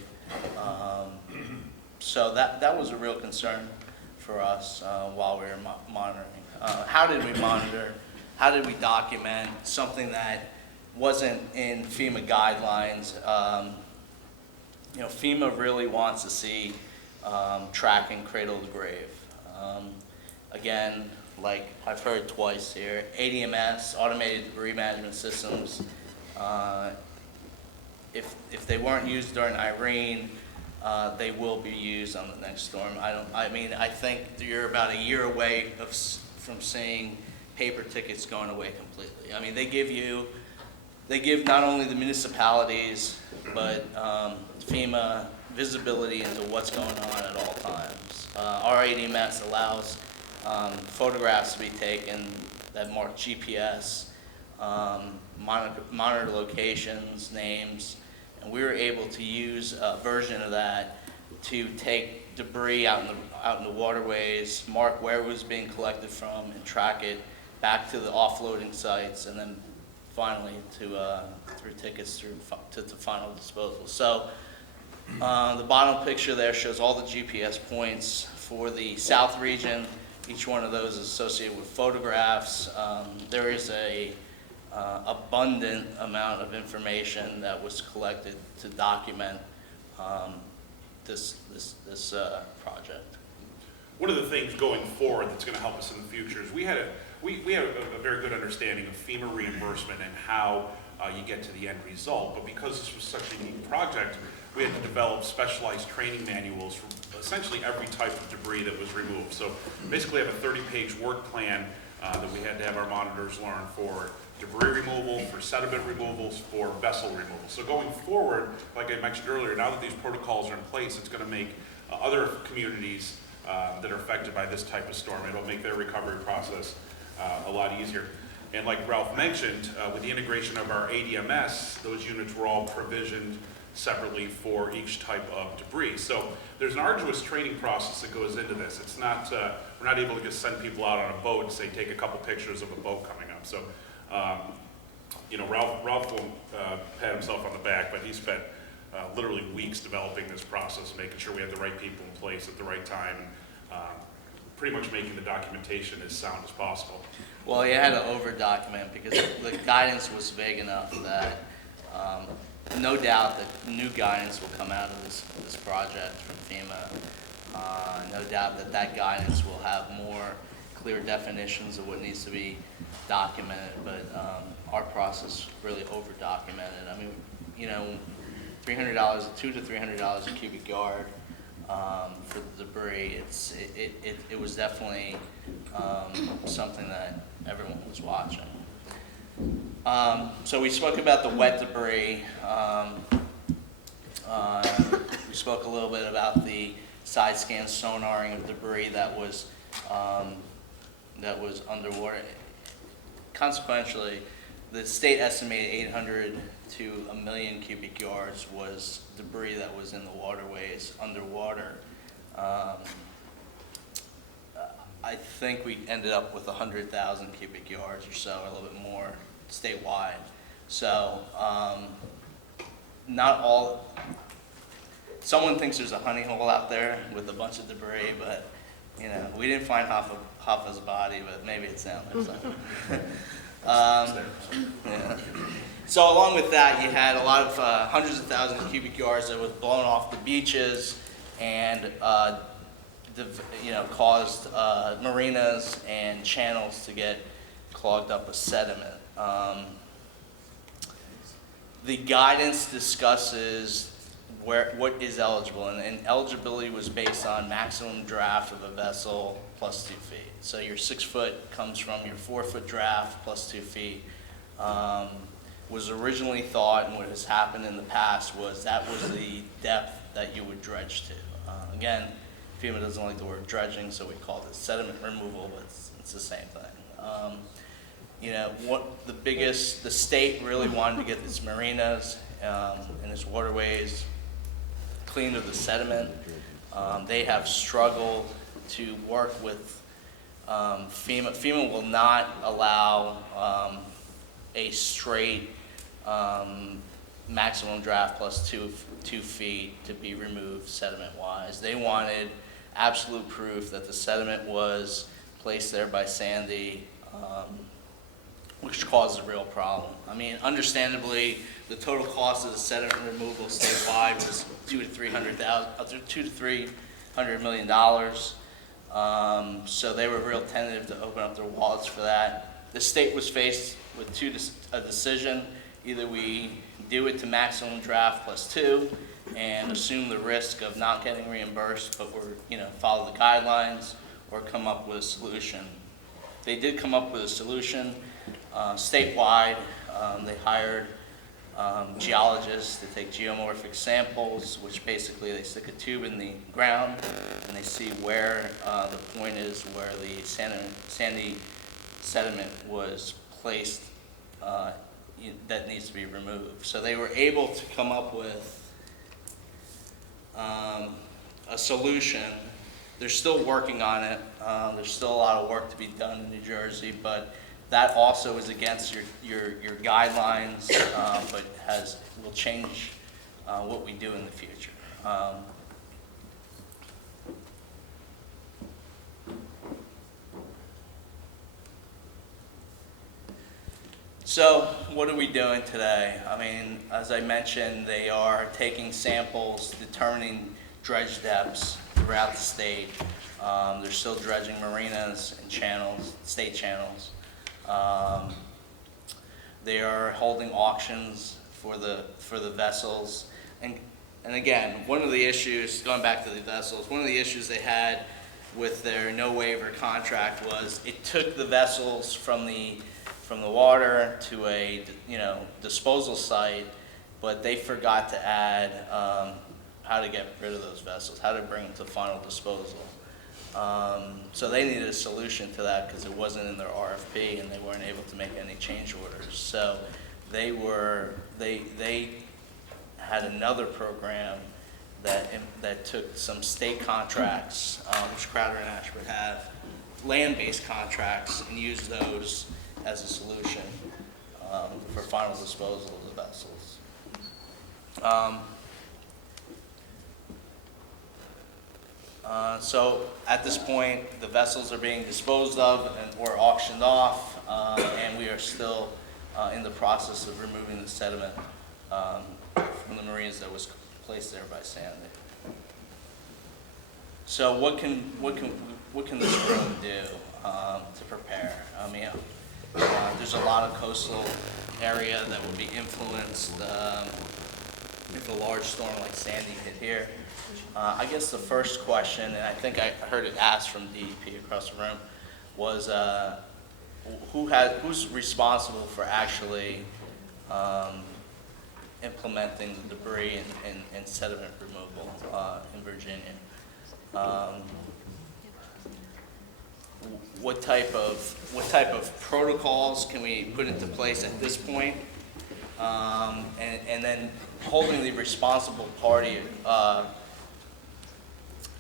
So that was a real concern for us while we were monitoring. How did we monitor? How did we document something that wasn't in FEMA guidelines? FEMA really wants to see tracking cradle to grave. Again, like I've heard twice here, ADMS, automated debris management systems, if they weren't used during Irene, they will be used on the next storm. I think you're about a year away from seeing paper tickets going away completely. I mean, they give not only the municipalities, but FEMA visibility into what's going on at all times. Our ADMS allows photographs to be taken that mark GPS, monitor locations, names, and we were able to use a version of that to take debris out in the waterways, mark where it was being collected from, and track it back to the offloading sites, and then finally through tickets to final disposal. So the bottom picture there shows all the GPS points for the south region. Each one of those is associated with photographs. There is a abundant amount of information that was collected to document this project. One of the things going forward that's going to help us in the future is we have a very good understanding of FEMA reimbursement and how you get to the end result. But because this was such a unique project, we had to develop specialized training manuals for essentially every type of debris that was removed. So basically, I have a 30-page work plan that we had to have our monitors learn for debris removal, for sediment removals, for vessel removal. So going forward, like I mentioned earlier, now that these protocols are in place, it's going to make other communities that are affected by this type of storm, it'll make their recovery process a lot easier. And like Ralph mentioned, with the integration of our ADMS, those units were all provisioned separately for each type of debris. So there's an arduous training process that goes into this. It's not, we're not able to just send people out on a boat and say, take a couple pictures of a boat coming up. So, you know, Ralph won't pat himself on the back, but he spent literally weeks developing this process, making sure we had the right people in place at the right time, and pretty much making the documentation as sound as possible. Well, you had to over-document because the guidance was vague enough that no doubt that new guidance will come out of this project from FEMA. No doubt that that guidance will have more clear definitions of what needs to be documented, but our process really over-documented. I mean, you know, $300, $200 to $300 a cubic yard for the debris. It was definitely something that everyone was watching. So we spoke about the wet debris. We spoke a little bit about the side scan sonaring of debris that was underwater. Consequentially, the state estimated 800 to 1 million cubic yards was debris that was in the waterways underwater. I think we ended up with 100,000 cubic yards or so, a little bit more statewide. So not all, someone thinks there's a honey hole out there with a bunch of debris, but you know, we didn't find Hoffa's body, but maybe it's down there somewhere. Yeah. So along with that, you had a lot of hundreds of thousands of cubic yards that was blown off the beaches and caused marinas and channels to get clogged up with sediment. The guidance discusses what is eligible, and eligibility was based on maximum draft of a vessel plus 2 feet. So your 6 foot comes from your 4 foot draft plus 2 feet. Was originally thought, and what has happened in the past was that was the depth that you would dredge to. Again, FEMA doesn't like the word dredging, so we call it sediment removal, but it's the same thing. You know, the state really wanted to get its marinas and its waterways cleaned of the sediment. They have struggled to work with FEMA. FEMA will not allow a straight maximum draft plus 2 feet to be removed sediment-wise. They wanted absolute proof that the sediment was placed there by Sandy, which caused a real problem. I mean, understandably, the total cost of the sediment removal statewide was $200 to $300 million. So they were real tentative to open up their wallets for that. The state was faced with a decision: either we do it to maximum draft plus 2 and assume the risk of not getting reimbursed, but follow the guidelines, or come up with a solution. They did come up with a solution statewide. They hired geologists to take geomorphic samples, which basically they stick a tube in the ground and they see where the point is where the sandy sediment was placed that needs to be removed. So they were able to come up with a solution. They're still working on it. There's still a lot of work to be done in New Jersey, but that also is against your guidelines, but will change what we do in the future. So what are we doing today? I mean, as I mentioned, they are taking samples, determining dredge depths throughout the state. They're still dredging marinas and channels, state channels. They are holding auctions for the vessels. And again, one of the issues, going back to the vessels, one of the issues they had with their no waiver contract was it took the vessels from the water to a disposal site, but they forgot to add how to get rid of those vessels, how to bring them to final disposal. So they needed a solution to that because it wasn't in their RFP and they weren't able to make any change orders. So they had another program that took some state contracts, which Crowder and Ashford have, land-based contracts, and used those as a solution for final disposal of the vessels. So at this point, the vessels are being disposed of or auctioned off, and we are still in the process of removing the sediment from the marinas that was placed there by Sandy. So what can this room do to prepare? I mean, there's a lot of coastal area that will be influenced if a large storm like Sandy hit here. I guess the first question, and I think I heard it asked from DEP across the room, was who's responsible for actually implementing the debris and sediment removal in Virginia? What type of protocols can we put into place at this point? And then holding the responsible party,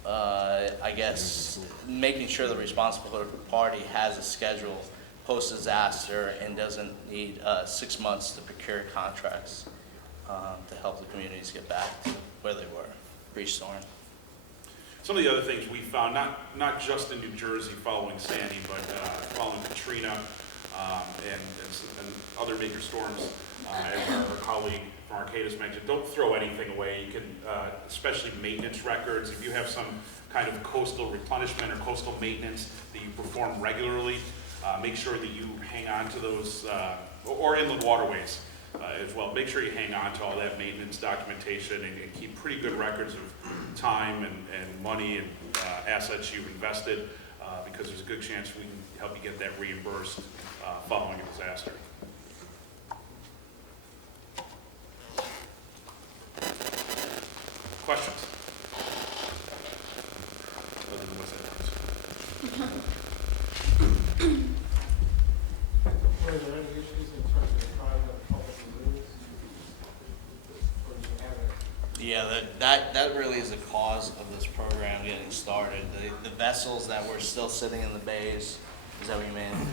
I guess, making sure the responsible party has a schedule post-disaster and doesn't need 6 months to procure contracts to help the communities get back to where they were pre-storm. Some of the other things we found, not just in New Jersey following Sandy, but following Katrina and other major storms, as our colleague from Arcadis mentioned, don't throw anything away. You can, especially maintenance records, if you have some kind of coastal replenishment or coastal maintenance that you perform regularly, make sure that you hang on to those, or inland waterways as well. Make sure you hang on to all that maintenance documentation and keep pretty good records of time and money and assets you've invested, because there's a good chance we can help you get that reimbursed following a disaster. Questions? Other than what's that? Were there any issues in terms of private public routes? Or do you have it? Yeah, that really is the cause of this program getting started. The vessels that were still sitting in the bays, is that what you mean?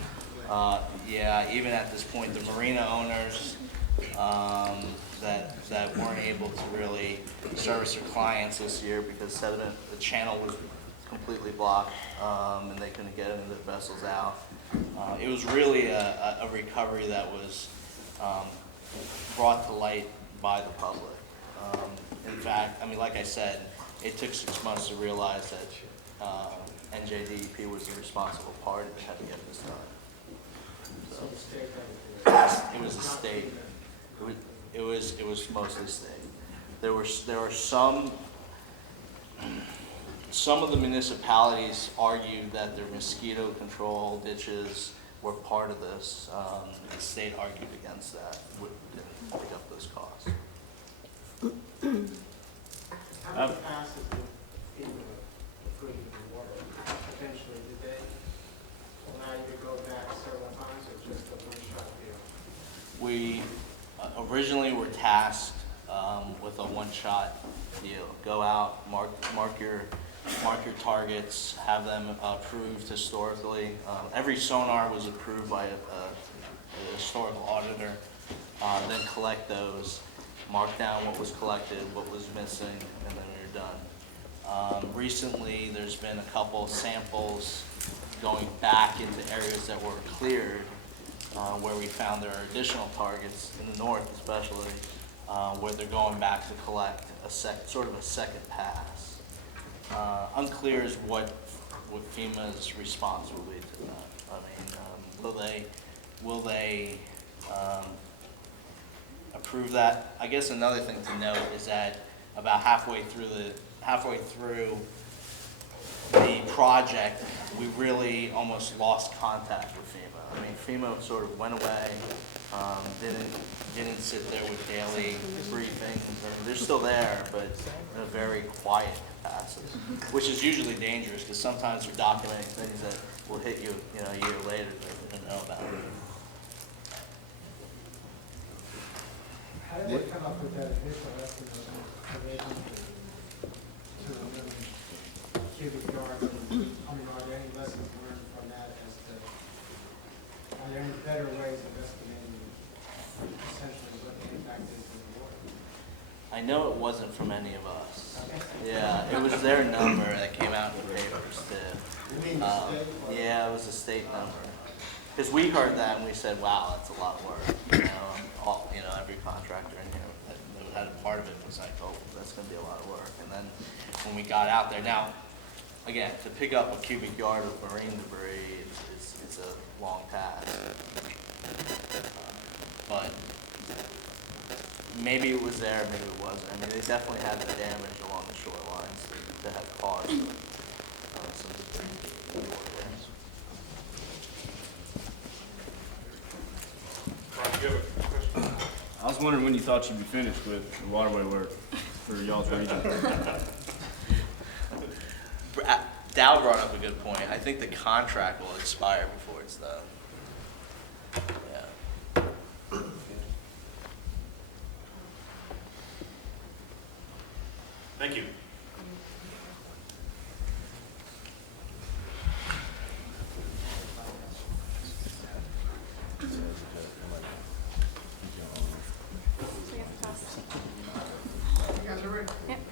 Yeah, even at this point, the marina owners that weren't able to really service their clients this year because the channel was completely blocked and they couldn't get any of the vessels out. It was really a recovery that was brought to light by the public. In fact, I mean, like I said, it took 6 months to realize that NJDEP was the responsible party that had to get this done. So, So the state had to do it. it was a state. It was mostly state. There were some of the municipalities argued that their mosquito control ditches were part of this. The state argued against that, didn't pick up those costs. How many passes did FEMA approve in the water? Potentially, did they allow you to go back several times or just a one-shot deal? We originally were tasked with a one-shot deal. Go out, mark your targets, have them approved historically. Every sonar was approved by a historical auditor. Then collect those, mark down what was collected, what was missing, and then we were done. Recently, there's been a couple samples going back into areas that were cleared where we found there are additional targets in the north especially, where they're going back to collect sort of a second pass. Unclear is what FEMA's response will be to that. I mean, will they approve that? I guess another thing to note is that about halfway through the project, we really almost lost contact with FEMA. I mean, FEMA sort of went away, didn't sit there with daily briefings. I mean, they're still there, but in a very quiet capacity, which is usually dangerous because sometimes they're documenting things that will hit you, a year later that you didn't know about. How did they come up with that initial estimate of 800 to 1 million cubic yards? I mean, are there any lessons learned from that are there any better ways of estimating essentially what the impact is in the water? I know it wasn't from any of us. Okay. Yeah, it was their number that came out in the papers too. You mean the state? Yeah, it was a state number. Because we heard that and we said, wow, that's a lot of work. Every contractor in here that had a part of it was like, oh, that's going to be a lot of work. And then when we got out there, now, again, to pick up a cubic yard of marine debris, it's a long task. But maybe it was there, maybe it wasn't. I mean, they definitely had the damage along the shorelines that had caused some debris in the waterways. I was wondering when you thought you'd be finished with the waterway work for y'all's region. Dow brought up a good point. I think the contract will expire before it's done. Yeah. Thank you.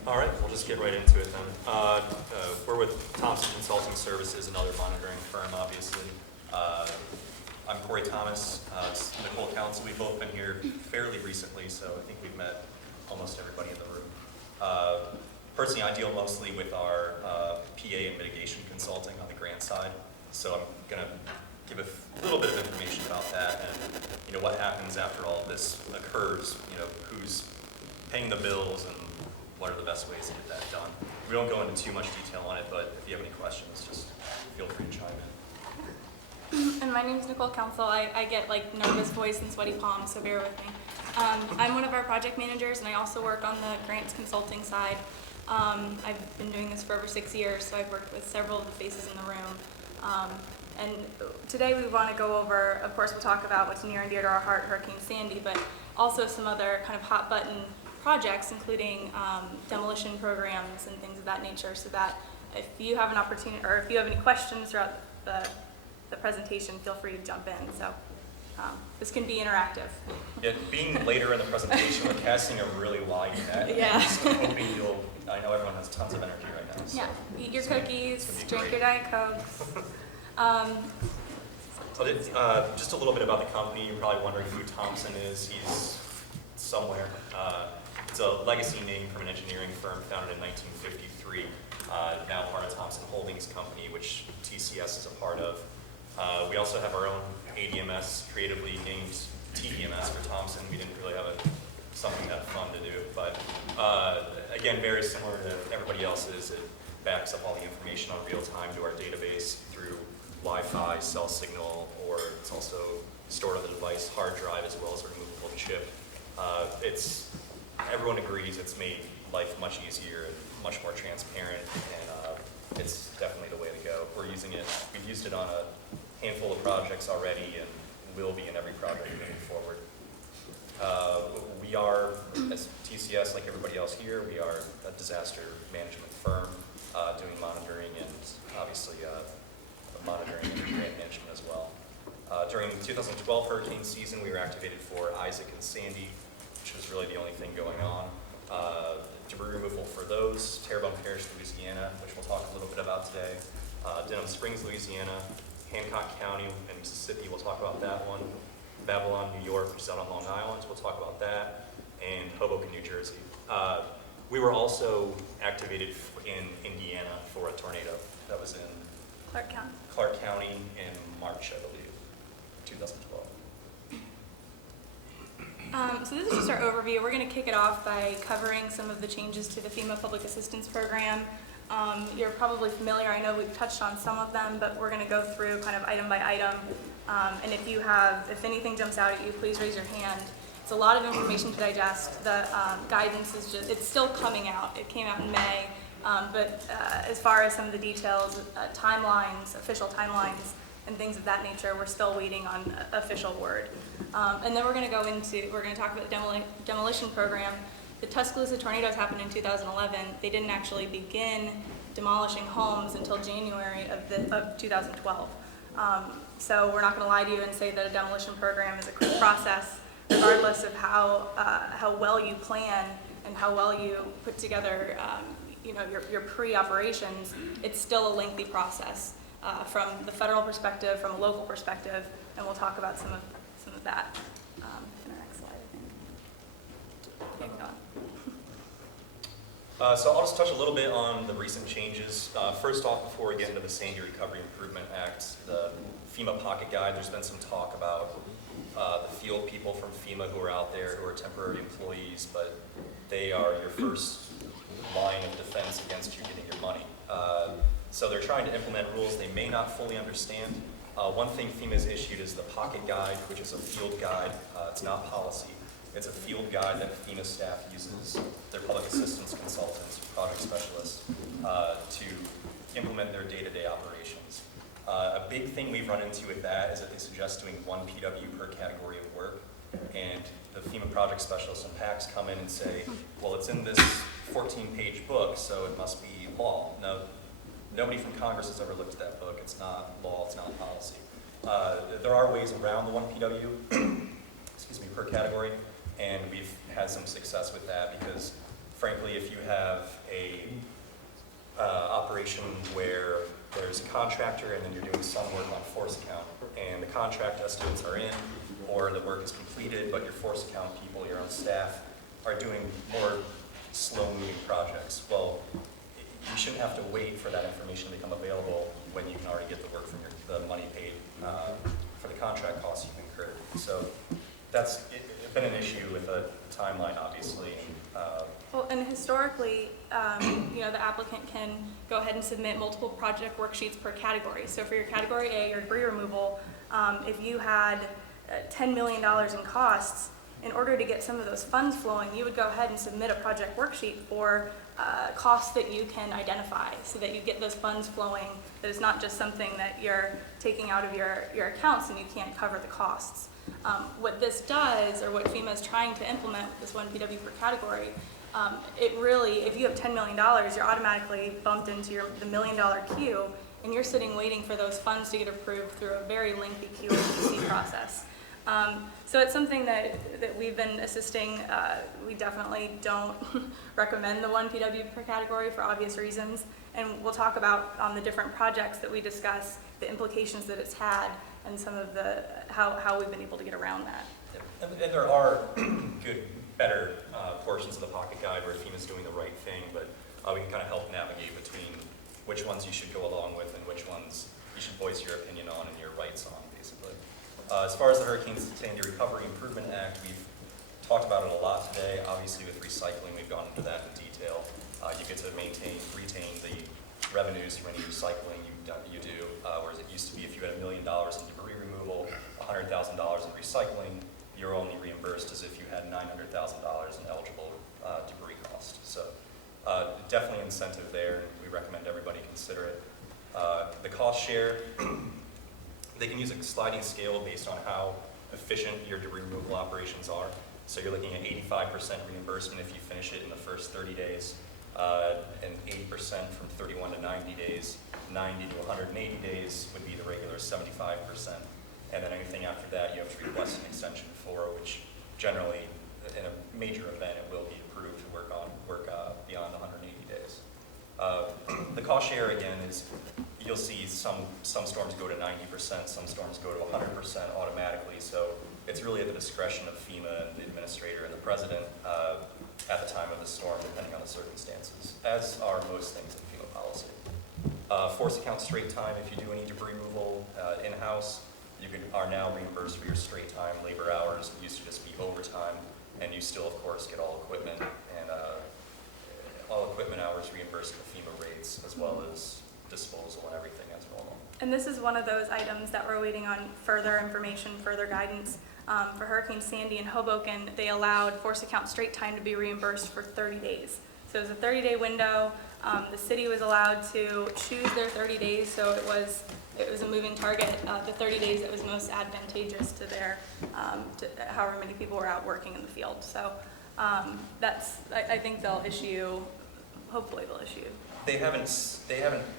All right, we'll just get right into it then. We're with Thompson Consulting Services, another monitoring firm, obviously. I'm Corey Thomas, it's Nicole Council. We've both been here fairly recently, so I think we've met almost everybody in the room. Personally, I deal mostly with our PA and mitigation consulting on the grant side, so I'm going to give a little bit of information about that and what happens after all of this occurs, who's paying the bills and what are the best ways to get that done. We don't go into too much detail on it, but if you have any questions, just feel free to chime in. And my name is Nicole Council. I get nervous voice and sweaty palms, so bear with me. I'm one of our project managers, and I also work on the grants consulting side. I've been doing this for over 6 years, so I've worked with several of the faces in the room. And today we want to go over, of course, we'll talk about what's near and dear to our heart, Hurricane Sandy, but also some other kind of hot button projects, including demolition programs and things of that nature, so that if you have an opportunity, or if you have any questions throughout the presentation, feel free to jump in. So this can be interactive. Yeah, being later in the presentation, we're casting a really wide net. Yeah. I'm hoping I know everyone has tons of energy right now. So Yeah, eat your it's gonna cookies, be drink great. your Diet Cokes. Just a little bit about the company. You're probably wondering who Thompson is. He's somewhere. It's a legacy name from an engineering firm founded in 1953, now part of Thompson Holdings Company, which TCS is a part of. We also have our own ADMS, creatively named TDMS for Thompson. We didn't really have something that fun to do, but again, very similar to everybody else's. It backs up all the information on real time to our database through Wi-Fi, cell signal, or it's also stored on the device hard drive as well as a removable chip. Everyone agrees it's made life much easier and much more transparent, and it's definitely the way to go. We're using it. We've used it on a handful of projects already, and will be in every project moving forward. We are, as TCS, like everybody else here, we are a disaster management firm doing monitoring and obviously monitoring and grant management as well. During the 2012 hurricane season, we were activated for Isaac and Sandy, which was really the only thing going on. Debris removal for those, Terrebonne Parish, Louisiana, which we'll talk a little bit about today. Denham Springs, Louisiana, Hancock County and Mississippi, we'll talk about that one. Babylon, New York, which is out on Long Island, so we'll talk about that, and Hoboken, New Jersey. We were also activated in Indiana for a tornado that was in Clark County. In March, I believe, 2012. So this is just our overview. We're going to kick it off by covering some of the changes to the FEMA Public Assistance Program. You're probably familiar, I know we've touched on some of them, but we're going to go through kind of item by item. And if anything jumps out at you, please raise your hand. It's a lot of information to digest. The guidance is it's still coming out. It came out in May. But as far as some of the details, timelines, official timelines, and things of that nature, we're still waiting on official word. And then we're going to talk about the demolition program. The Tuscaloosa tornadoes happened in 2011. They didn't actually begin demolishing homes until January of 2012. So we're not going to lie to you and say that a demolition program is a quick process, regardless of how well you plan and how well you put together your pre-operations. It's still a lengthy process from the federal perspective, from a local perspective, and we'll talk about some of that in our next slide, I think. So I'll just touch a little bit on the recent changes. First off, before we get into the Sandy Recovery Improvement Act, the FEMA Pocket Guide, there's been some talk about the field people from FEMA who are out there who are temporary employees, but they are your first line of defense against you getting your money. So they're trying to implement rules they may not fully understand. One thing FEMA's issued is the Pocket Guide, which is a field guide. It's not policy. It's a field guide that FEMA staff uses, their public assistance consultants, project specialists, to implement their day-to-day operations. A big thing we've run into with that is that they suggest doing 1 PW per category of work, and the FEMA project specialists and PACs come in and say, well, it's in this 14-page book, so it must be law. No, nobody from Congress has ever looked at that book. It's not law, it's not policy. There are ways around the 1 PW, per category, and we've had some success with that because, frankly, if you have a operation where there's a contractor and then you're doing some work on force account, and the contract estimates are in, or the work is completed, but your force account people, your own staff, are doing more slow-moving projects. Well, you shouldn't have to wait for that information to become available when you can already get the work from the money paid for the contract costs you've incurred. So that's been an issue with the timeline, obviously. Well, and historically, the applicant can go ahead and submit multiple project worksheets per category. So for your category A, your debris removal, if you had $10 million in costs, in order to get some of those funds flowing, you would go ahead and submit a project worksheet for costs that you can identify so that you get those funds flowing, that it's not just something that you're taking out of your accounts and you can't cover the costs. What this does, or what FEMA is trying to implement with this 1 PW per category, it really, if you have $10 million, you're automatically bumped into the $1 million queue, and you're sitting waiting for those funds to get approved through a very lengthy QAQC process. So it's something that we've been assisting. We definitely don't recommend the 1 PW per category for obvious reasons, and we'll talk about on the different projects that we discuss, the implications that it's had, and some of how we've been able to get around that. And there are better portions of the Pocket Guide where FEMA's doing the right thing, but we can kind of help navigate between which ones you should go along with and which ones you should voice your opinion on and your rights on, basically. As far as the Hurricane Sandy Recovery Improvement Act, we've talked about it a lot today. Obviously, with recycling, we've gone into that in detail. You get to retain the revenues from any recycling you do, whereas it used to be if you had $1 million in debris removal, $100,000 in recycling, you're only reimbursed as if you had $900,000 in eligible debris cost. So definitely incentive there, and we recommend everybody consider it. The cost share, they can use a sliding scale based on how efficient your debris removal operations are. So you're looking at 85% reimbursement if you finish it in the first 30 days, and 80% from 31 to 90 days. 90 to 180 days would be the regular 75%. And then anything after that, you have to request an extension for, which generally, in a major event, it will be approved to work beyond 180 days. The cost share, again, is you'll see some storms go to 90%, some storms go to 100% automatically. So it's really at the discretion of FEMA and the administrator and the president at the time of the storm, depending on the circumstances, as are most things in FEMA policy. Force account straight time, if you do any debris removal in-house, are now reimbursed for your straight time labor hours. It used to just be overtime, and you still, of course, get all equipment and all equipment hours reimbursed at FEMA rates, as well as disposal and everything as normal. And this is one of those items that we're waiting on further information, further guidance. For Hurricane Sandy in Hoboken, they allowed force account straight time to be reimbursed for 30 days. So it was a 30-day window. The city was allowed to choose their 30 days, so it was a moving target. The 30 days that was most advantageous to their, to however many people were out working in the field. So I think they'll issue, hopefully they'll issue. They haven't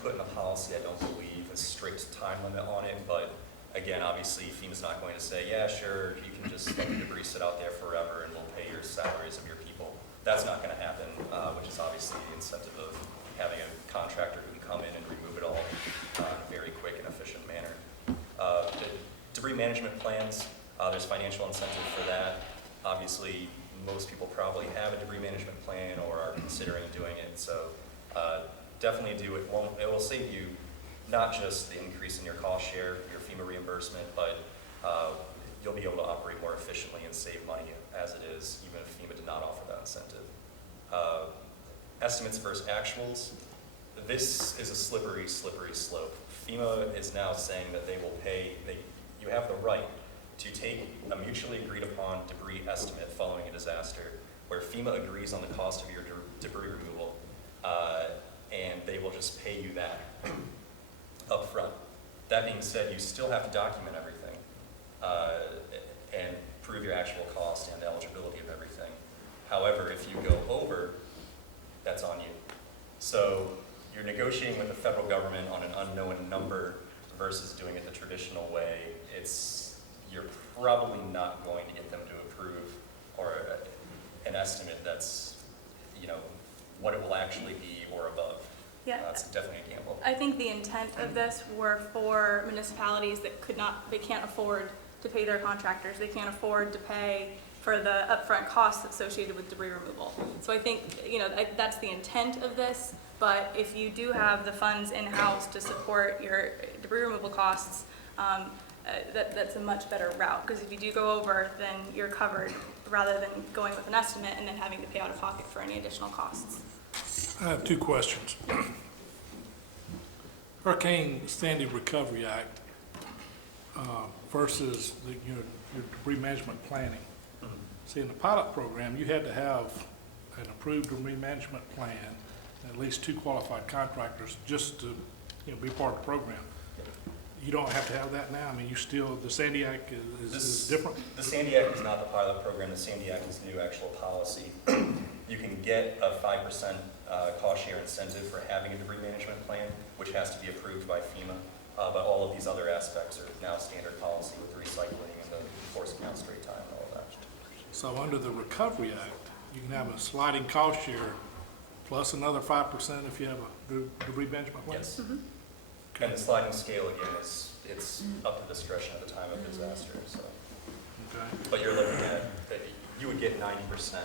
put in the policy, I don't believe, a strict time limit on it, but again, obviously FEMA's not going to say, yeah, sure, you can just let the debris sit out there forever and we'll pay your salaries of your people. That's not going to happen, which is obviously the incentive of having a contractor who can come in and remove it all in a very quick and efficient manner. The debris management plans, there's financial incentive for that. Obviously, most people probably have a debris management plan or are considering doing it, so definitely do it. It will save you not just the increase in your cost share, your FEMA reimbursement, but you'll be able to operate more efficiently and save money as it is, even if FEMA did not offer that incentive. Estimates versus actuals. This is a slippery, slippery slope. FEMA is now saying that they will pay, you have the right to take a mutually agreed upon debris estimate following a disaster, where FEMA agrees on the cost of your debris removal, and they will just pay you that up front. That being said, you still have to document everything and prove your actual cost and eligibility of everything. However, if you go over, that's on you. So you're negotiating with the federal government on an unknown number versus doing it the traditional way. You're probably not going to get them to approve or an estimate that's, what it will actually be or above. Yeah. It's definitely a gamble. I think the intent of this were for municipalities that they can't afford to pay their contractors. They can't afford to pay for the upfront costs associated with debris removal. So I think, that's the intent of this, but if you do have the funds in-house to support your debris removal costs, that's a much better route, because if you do go over, then you're covered, rather than going with an estimate and then having to pay out of pocket for any additional costs. I have two questions. Hurricane Sandy Recovery Act versus your debris management planning. See, in the pilot program, you had to have an approved debris management plan, and at least 2 qualified contractors just to be part of the program. You don't have to have that now? I mean, the Sandy Act is different? The Sandy Act is not the pilot program. The Sandy Act is new actual policy. You can get a 5% cost share incentive for having a debris management plan, which has to be approved by FEMA. But all of these other aspects are now standard policy with the recycling and the force account straight time and all of that. So under the Recovery Act, you can have a sliding cost share plus another 5% if you have a debris management plan? Yes. And the sliding scale, again, it's up to discretion at the time of disaster. So, Okay. but you're looking at, you would get 90%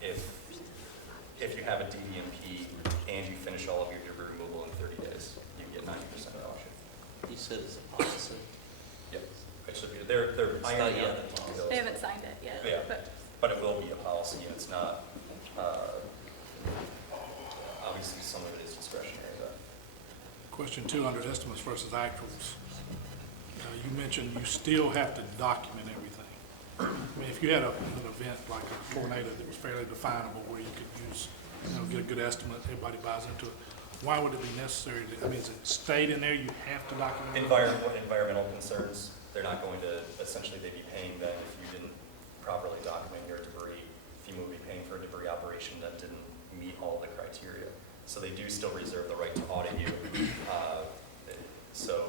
if you have a DDMP and you finish all of your debris removal in 30 days. You can get 90% cost share. You said it's a policy. Yep. It should be. They're ironing out the details. They haven't signed it yet. Yeah, but it will be a policy, and it's not, obviously some of it is discretionary. Question 2, under estimates versus actuals. You mentioned you still have to document everything. I mean, if you had an event like a tornado that was fairly definable where you could use, get a good estimate, everybody buys into it, why would it be necessary is it stayed in there, you have to document it? Environmental concerns, they're not going to, essentially they'd be paying then if you didn't properly document your debris. FEMA would be paying for a debris operation that didn't meet all the criteria. So they do still reserve the right to audit you. So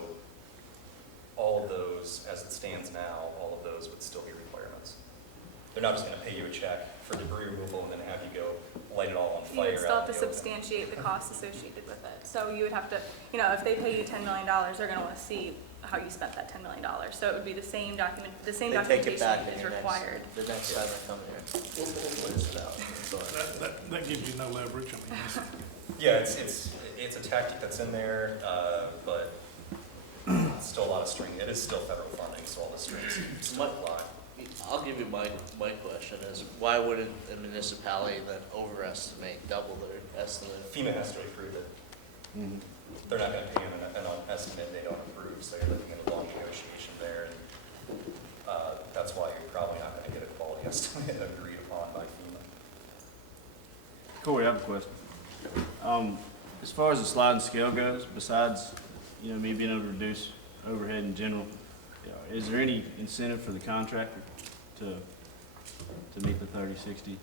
all of those, as it stands now, all of those would still be requirements. They're not just going to pay you a check for debris removal and then have you go light it all on You fire. would still out have to in the open. substantiate the costs associated with it. So you would have to, if they pay you $10 million, they're gonna wanna see how you spent that $10 million. So it would be the same documentation is required. The next time I come here, we'll list it out. That's all right. That gives you no leverage. I mean, Yeah, it's a tactic that's in there, but it's still a lot of string. It is still federal funding, so all the strings still apply. I'll give you my question is, why wouldn't a municipality then overestimate, double their estimate? FEMA has to approve it. They're not gonna pay them an estimate they don't approve, so you're looking at a long negotiation there. And that's why you're probably not gonna get a quality estimate agreed upon by FEMA. Corey, I have a question. As far as the sliding scale goes, besides, me being able to reduce overhead in general, is there any incentive for the contractor to meet the 30/60?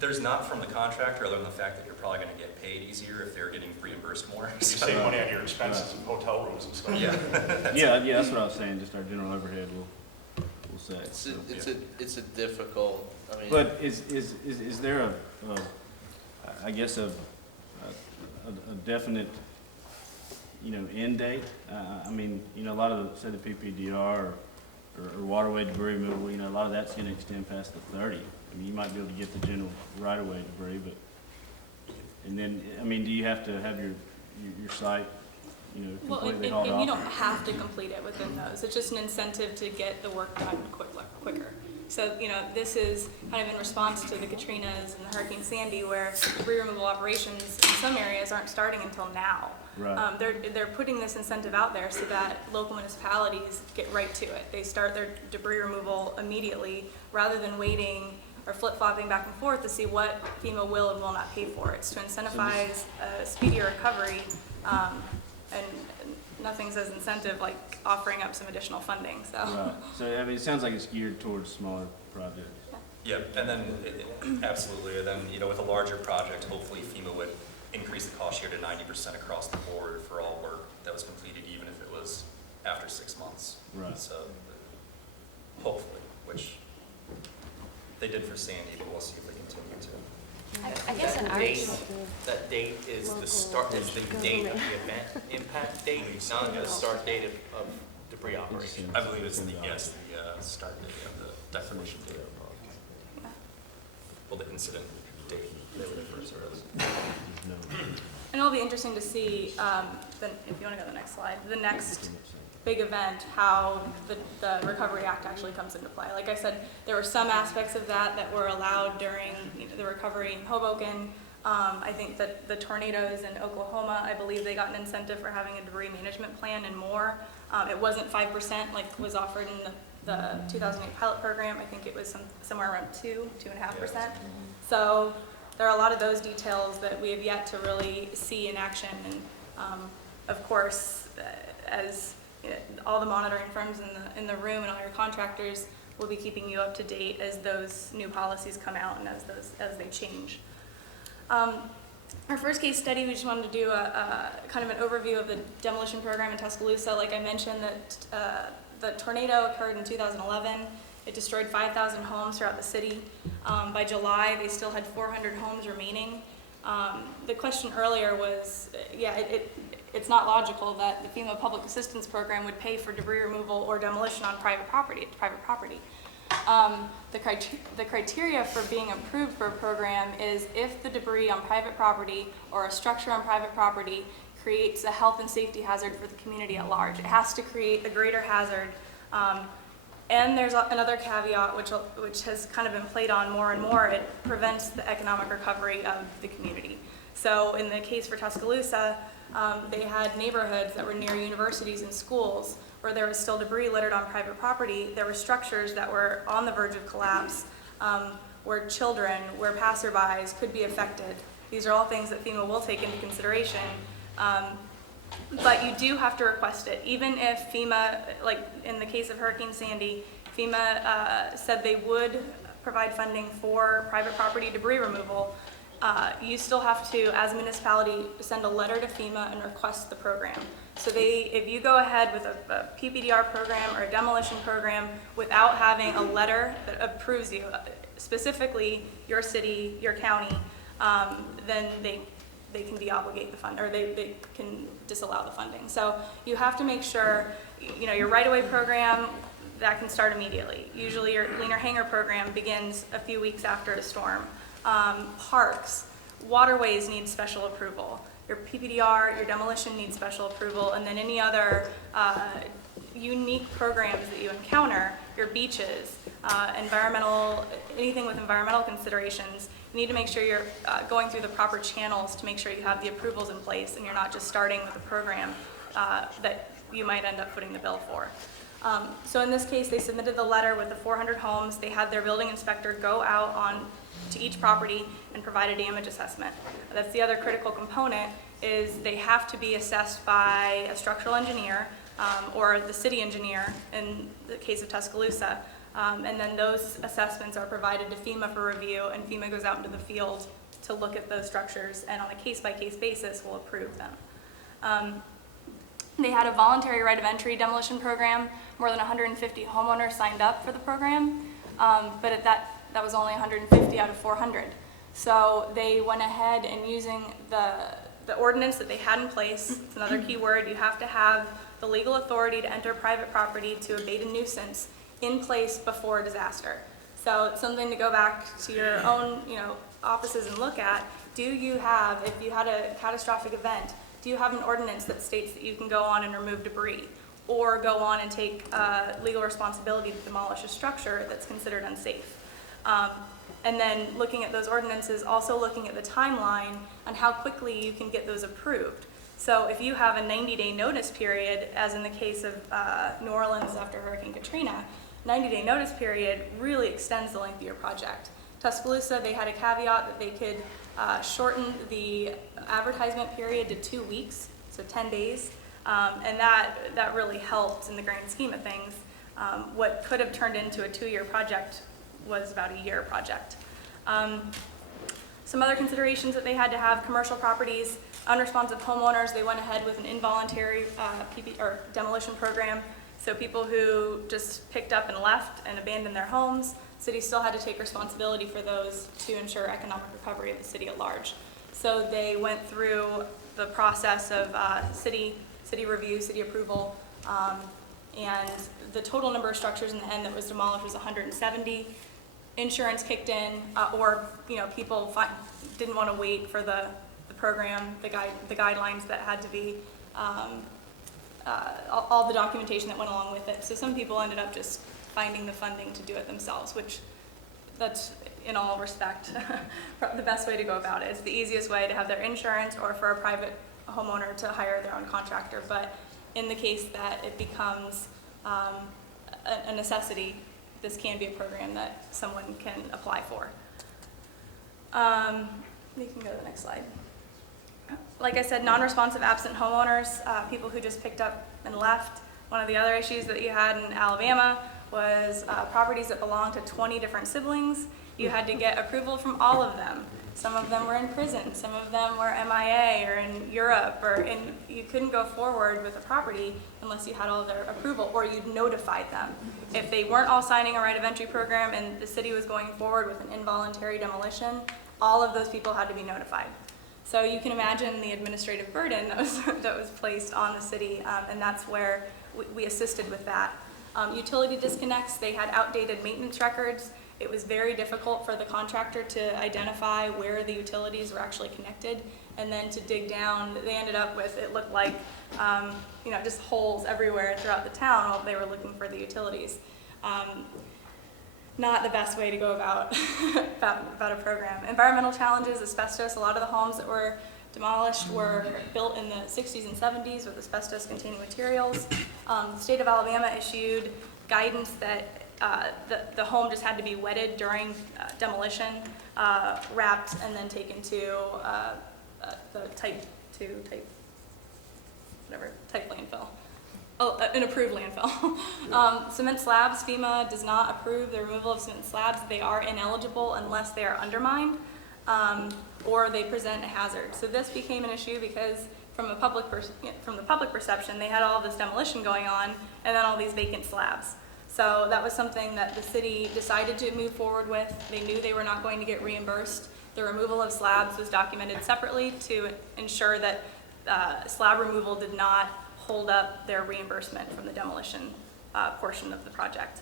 There's not from the contractor, other than the fact that you're probably gonna get paid easier if they're getting reimbursed more. You save money on your expenses and hotel rooms and stuff. Yeah. Yeah, that's what I was saying, just our general overhead we'll say. It's a difficult, I mean. But is there I guess a definite, end date? I mean, a lot of say the PPDR or waterway debris removal, a lot of that's gonna extend past the 30. I mean, you might be able to get the general right-of-way debris, but, and then, I mean, do you have to have your site, Well, completely and hauled you off? don't have to complete it within those. It's just an incentive to get the work done quicker. So, this is kind of in response to the Katrinas and the Hurricane Sandy, where debris removal operations in some areas aren't starting until now. Right. They're putting this incentive out there so that local municipalities get right to it. They start their debris removal immediately rather than waiting or flip-flopping back and forth to see what FEMA will and will not pay for. It's to incentivize speedier recovery, and nothing says incentive like offering up some additional funding, so. Right. So, I mean, it sounds like it's geared towards smaller projects. Yeah, and then, absolutely, and then, with a larger project, hopefully FEMA would increase the cost share to 90% across the board for all work that was completed, even if it was after 6 months. Right. So, hopefully, which they did for Sandy, but we'll see if they continue to. I guess in our That date is the start, is the date of the event impact date, not the start date of debris operation. I believe it's the start date of the declaration date. Well, the incident date, they would refer to it as. And it'll be interesting to see, then, if you want to go to the next slide, the next big event, how the Recovery Act actually comes into play. Like I said, there were some aspects of that were allowed during the recovery in Hoboken. I think that the tornadoes in Oklahoma, I believe they got an incentive for having a debris management plan and more. It wasn't 5% like was offered in the 2008 pilot program. I think it was somewhere around 2.5%. So there are a lot of those details that we have yet to really see in action. And of course, as all the monitoring firms in the room and all your contractors will be keeping you up to date as those new policies come out and as they change. Our first case study, we just wanted to do a kind of an overview of the demolition program in Tuscaloosa. Like I mentioned, that the tornado occurred in 2011. It destroyed 5,000 homes throughout the city. By July, they still had 400 homes remaining. The question earlier was, it's not logical that the FEMA Public Assistance Program would pay for debris removal or demolition on private property. The criteria for being approved for a program is if the debris on private property or a structure on private property creates a health and safety hazard for the community at large. It has to create a greater hazard. And there's another caveat which has kind of been played on more and more. It prevents the economic recovery of the community. So in the case for Tuscaloosa, they had neighborhoods that were near universities and schools where there was still debris littered on private property. There were structures that were on the verge of collapse, where children, where passerbys could be affected. These are all things that FEMA will take into consideration. But you do have to request it. Even if FEMA, like in the case of Hurricane Sandy, FEMA said they would provide funding for private property debris removal, you still have to, as a municipality, send a letter to FEMA and request the program. So if you go ahead with a PPDR program or a demolition program without having a letter that approves you, specifically your city, your county, then they can deobligate the fund, or they can disallow the funding. So you have to make sure, your right-of-way program, that can start immediately. Usually your leaner hanger program begins a few weeks after a storm. Parks, waterways need special approval. Your PPDR, your demolition needs special approval, and then any other unique programs that you encounter, your beaches, anything with environmental considerations, you need to make sure you're going through the proper channels to make sure you have the approvals in place and you're not just starting with a program that you might end up footing the bill for. So in this case, they submitted the letter with the 400 homes. They had their building inspector go out to each property and provide a damage assessment. That's the other critical component, is they have to be assessed by a structural engineer or the city engineer in the case of Tuscaloosa. And then those assessments are provided to FEMA for review, and FEMA goes out into the field to look at those structures, and on a case-by-case basis will approve them. They had a voluntary right of entry demolition program. More than 150 homeowners signed up for the program, but at that was only 150 out of 400. So they went ahead and, using the ordinance that they had in place, it's another key word, you have to have the legal authority to enter private property to abate a nuisance in place before a disaster. So it's something to go back to your own offices and look at. Do you have, if you had a catastrophic event, do you have an ordinance that states that you can go on and remove debris, or go on and take legal responsibility to demolish a structure that's considered unsafe? And then looking at those ordinances, also looking at the timeline on how quickly you can get those approved. So if you have a 90-day notice period, as in the case of New Orleans after Hurricane Katrina, 90-day notice period really extends the length of your project. Tuscaloosa, they had a caveat that they could shorten the advertisement period to 2 weeks, so 10 days. And that really helped in the grand scheme of things. What could have turned into a 2-year project was about a year project. Some other considerations that they had to have: commercial properties, unresponsive homeowners, they went ahead with an involuntary demolition program. So people who just picked up and left and abandoned their homes, city still had to take responsibility for those to ensure economic recovery of the city at large. So they went through the process of city review, city approval, and the total number of structures in the end that was demolished was 170. Insurance kicked in, or people didn't want to wait for the program, the guidelines that had to be, all the documentation that went along with it. So some people ended up just finding the funding to do it themselves, which that's, in all respect, the best way to go about it. It's the easiest way to have their insurance, or for a private homeowner to hire their own contractor. But in the case that it becomes a necessity, this can be a program that someone can apply for. You can go to the next slide. Like I said, non-responsive absent homeowners, people who just picked up and left. One of the other issues that you had in Alabama was properties that belonged to 20 different siblings. You had to get approval from all of them. Some of them were in prison, some of them were MIA or in Europe, you couldn't go forward with a property unless you had all their approval, or you'd notified them. If they weren't all signing a right of entry program and the city was going forward with an involuntary demolition, all of those people had to be notified. So you can imagine the administrative burden that was placed on the city, and that's where we assisted with that. Utility disconnects, they had outdated maintenance records. It was very difficult for the contractor to identify where the utilities were actually connected, and then to dig down. They ended up with, it looked like, just holes everywhere throughout the town while they were looking for the utilities. Not the best way to go about a program. Environmental challenges, asbestos. A lot of the homes that were demolished were built in the 60s and 70s with asbestos-containing materials. The state of Alabama issued guidance that the home just had to be wetted during demolition, wrapped, and then taken to the type landfill. An approved landfill. Cement slabs, FEMA does not approve the removal of cement slabs. They are ineligible unless they are undermined or they present a hazard. So this became an issue because from the public perception, they had all this demolition going on and then all these vacant slabs. So that was something that the city decided to move forward with. They knew they were not going to get reimbursed. The removal of slabs was documented separately to ensure that slab removal did not hold up their reimbursement from the demolition portion of the project.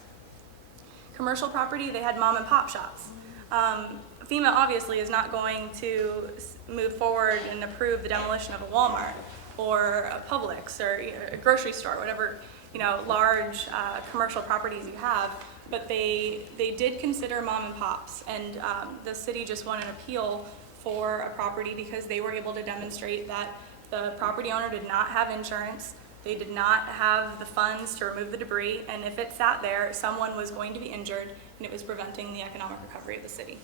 Commercial property, they had mom and pop shops. FEMA obviously is not going to move forward and approve the demolition of a Walmart or a Publix or a grocery store, whatever, large commercial properties you have. But they did consider mom and pops, and the city just won an appeal for a property because they were able to demonstrate that the property owner did not have insurance, they did not have the funds to remove the debris, and if it sat there, someone was going to be injured, and it was preventing the economic recovery of the city.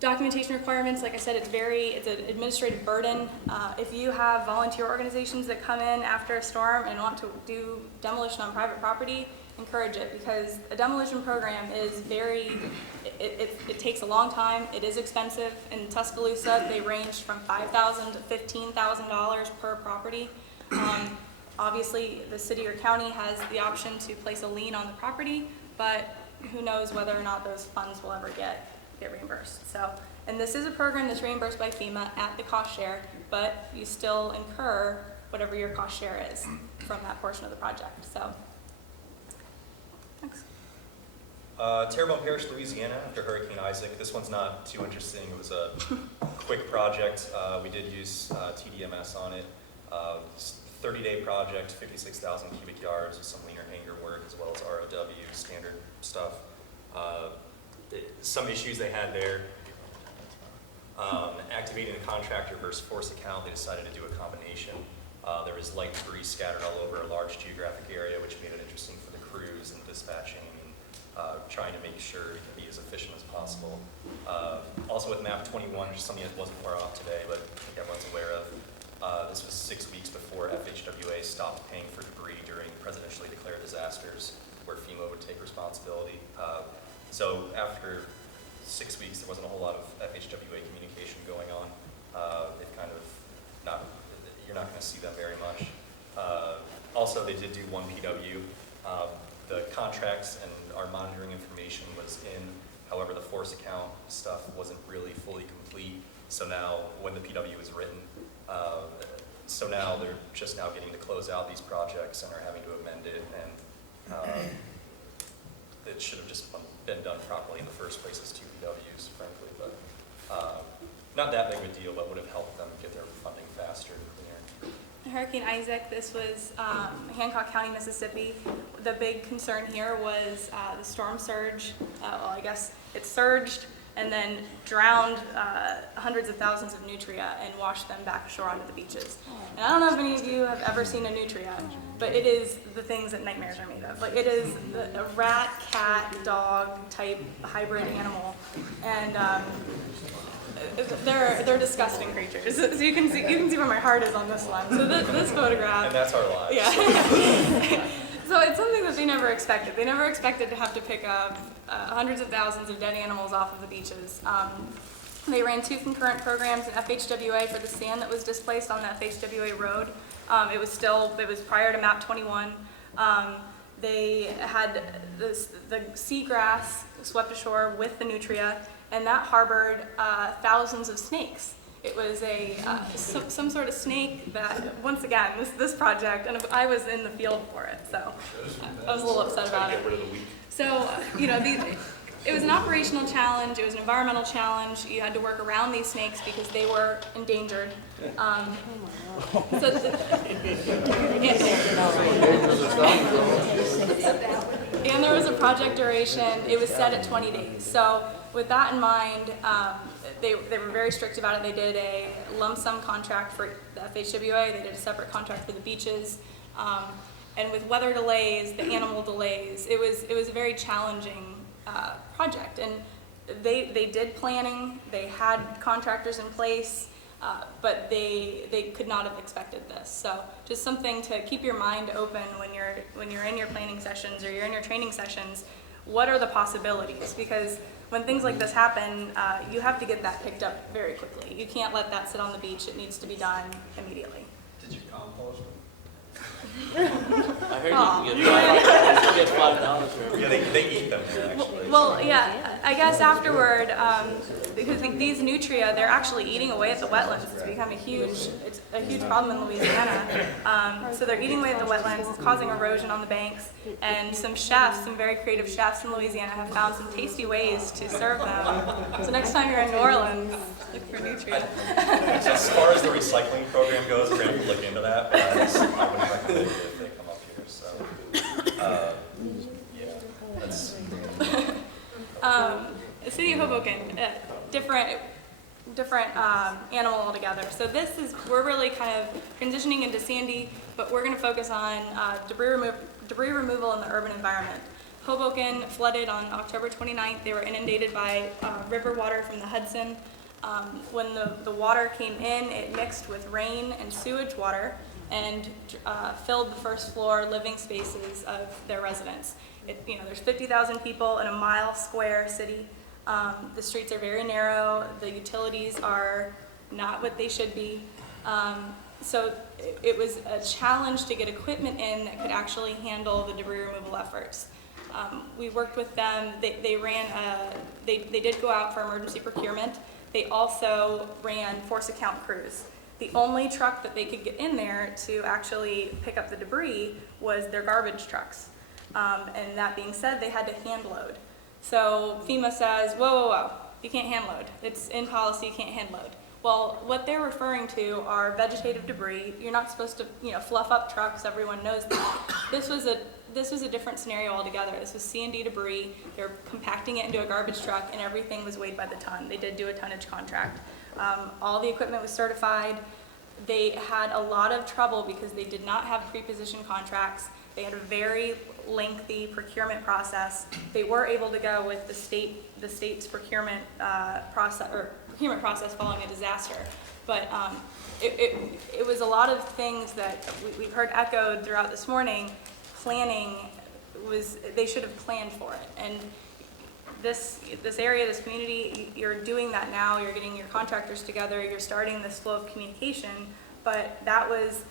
Documentation requirements, like I said, it's an administrative burden. If you have volunteer organizations that come in after a storm and want to do demolition on private property, encourage it, because a demolition program is it takes a long time, it is expensive. In Tuscaloosa, they range from $5,000 to $15,000 per property. Obviously, the city or county has the option to place a lien on the property, but who knows whether or not those funds will ever get reimbursed. So, and this is a program that's reimbursed by FEMA at the cost share, but you still incur whatever your cost share is from that portion of the project. So, thanks. Terrebonne Parish, Louisiana, after Hurricane Isaac. This one's not too interesting. It was a quick project. We did use TDMS on it. 30-day project, 56,000 cubic yards with some leaner hanger work as well as ROW standard stuff. Some issues they had there. Activating a contractor versus force account, they decided to do a combination. There was light debris scattered all over a large geographic area, which made it interesting for the crews and dispatching and trying to make sure it can be as efficient as possible. Also with map 21, which is something that wasn't more off today, but I think everyone's aware of. This was 6 weeks before FHWA stopped paying for debris during presidentially declared disasters where FEMA would take responsibility. So after 6 weeks, there wasn't a whole lot of FHWA communication going on. They've kind of you're not going to see them very much. Also, they did do one PW. The contracts and our monitoring information was in, however, the force account stuff wasn't really fully complete. So now, when the PW was written, so now they're just now getting to close out these projects and are having to amend it, and it should have just been done properly in the first place as two PWs, frankly, but not that big of a deal, but would have helped them get their funding faster and cleaner. Hurricane Isaac, this was Hancock County, Mississippi. The big concern here was the storm surge. Well, I guess it surged and then drowned hundreds of thousands of nutria and washed them back ashore onto the beaches. And I don't know if any of you have ever seen a nutria, but it is the things that nightmares are made of. Like, it is a rat, cat, dog type hybrid animal, and they're disgusting creatures. So you can see where my heart is on this one. So this photograph. And that's our lives. Yeah. So it's something that they never expected. They never expected to have to pick up hundreds of thousands of dead animals off of the beaches. They ran 2 concurrent programs in FHWA for the sand that was displaced on the FHWA road. It was prior to map 21. They had the seagrass swept ashore with the nutria, and that harbored thousands of snakes. It was some sort of snake that, once again, this project, and I was in the field for it, so I was a little upset about it. So, it was an operational challenge, it was an environmental challenge. You had to work around these snakes because they were endangered. And there was a project duration, it was set at 20 days. So with that in mind, they were very strict about it. They did a lump sum contract for the FHWA, they did a separate contract for the beaches. And with weather delays, the animal delays, it was a very challenging project. And they did planning, they had contractors in place, but they could not have expected this. So just something to keep your mind open when you're in your planning sessions or you're in your training sessions. What are the possibilities? Because when things like this happen, you have to get that picked up very quickly. You can't let that sit on the beach. It needs to be done immediately. Did you compost them? I heard you can get get $5 for every. Yeah, they eat them here, actually. Well, yeah, I guess afterward, because these nutria, they're actually eating away at the wetlands. It's become it's a huge problem in Louisiana. So they're eating away at the wetlands, it's causing erosion on the banks, and some chefs, some very creative chefs in Louisiana have found some tasty ways to serve them. So next time you're in New Orleans, look for nutria. As far as the recycling program goes, we're going to look into that, but I wouldn't recommend it if they come up here, so, yeah, that's. The city of Hoboken, different animal altogether. So we're really kind of transitioning into Sandy, but we're going to focus on debris removal in the urban environment. Hoboken flooded on October 29th. They were inundated by river water from the Hudson. When the water came in, it mixed with rain and sewage water and filled the first floor living spaces of their residents. There's 50,000 people in a mile square city. The streets are very narrow. The utilities are not what they should be. So it was a challenge to get equipment in that could actually handle the debris removal efforts. We worked with them. They did go out for emergency procurement. They also ran force account crews. The only truck that they could get in there to actually pick up the debris was their garbage trucks. And that being said, they had to hand load. So FEMA says, whoa, you can't hand load. It's in policy, you can't hand load. Well, what they're referring to are vegetative debris. You're not supposed to, fluff up trucks. Everyone knows that. This was a different scenario altogether. This was C&D debris. They're compacting it into a garbage truck, and everything was weighed by the ton. They did do a tonnage contract. All the equipment was certified. They had a lot of trouble because they did not have pre-position contracts. They had a very lengthy procurement process. They were able to go with the state's procurement process following a disaster. But it was a lot of things that we've heard echoed throughout this morning. Planning they should have planned for it. And this area, this community, you're doing that now. You're getting your contractors together. You're starting this flow of communication. But that was,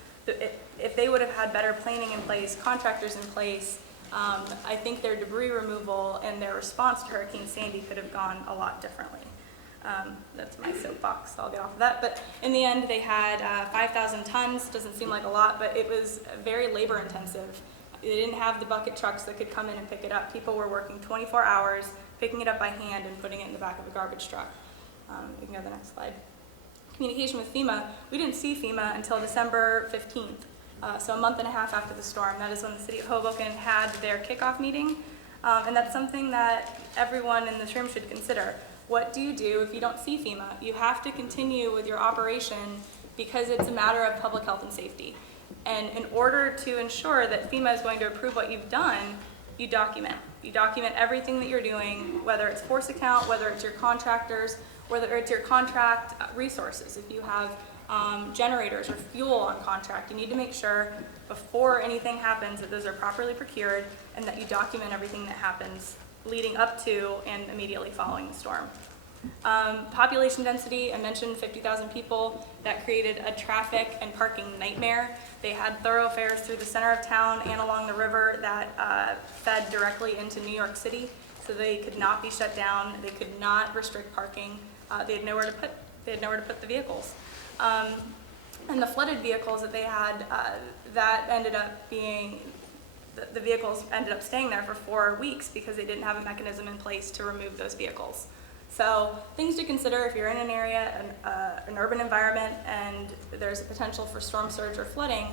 if they would have had better planning in place, contractors in place, I think their debris removal and their response to Hurricane Sandy could have gone a lot differently. That's my soapbox, so I'll get off of that. But in the end, they had 5,000 tons. Doesn't seem like a lot, but it was very labor intensive. They didn't have the bucket trucks that could come in and pick it up. People were working 24 hours, picking it up by hand and putting it in the back of a garbage truck. You can go to the next slide. Communication with FEMA. We didn't see FEMA until December 15th, so a month and a half after the storm. That is when the city of Hoboken had their kickoff meeting, and that's something that everyone in this room should consider. What do you do if you don't see FEMA? You have to continue with your operation because it's a matter of public health and safety. And in order to ensure that FEMA is going to approve what you've done, you document. You document everything that you're doing, whether it's force account, whether it's your contractors, whether it's your contract resources. If you have generators or fuel on contract, you need to make sure before anything happens that those are properly procured and that you document everything that happens leading up to and immediately following the storm. Population density, I mentioned 50,000 people. That created a traffic and parking nightmare. They had thoroughfares through the center of town and along the river that fed directly into New York City, so they could not be shut down. They could not restrict parking. They had nowhere to put the vehicles. And the flooded vehicles that they had, that ended up being, the vehicles ended up staying there for 4 weeks because they didn't have a mechanism in place to remove those vehicles. So things to consider if you're in an area, an urban environment, and there's a potential for storm surge or flooding.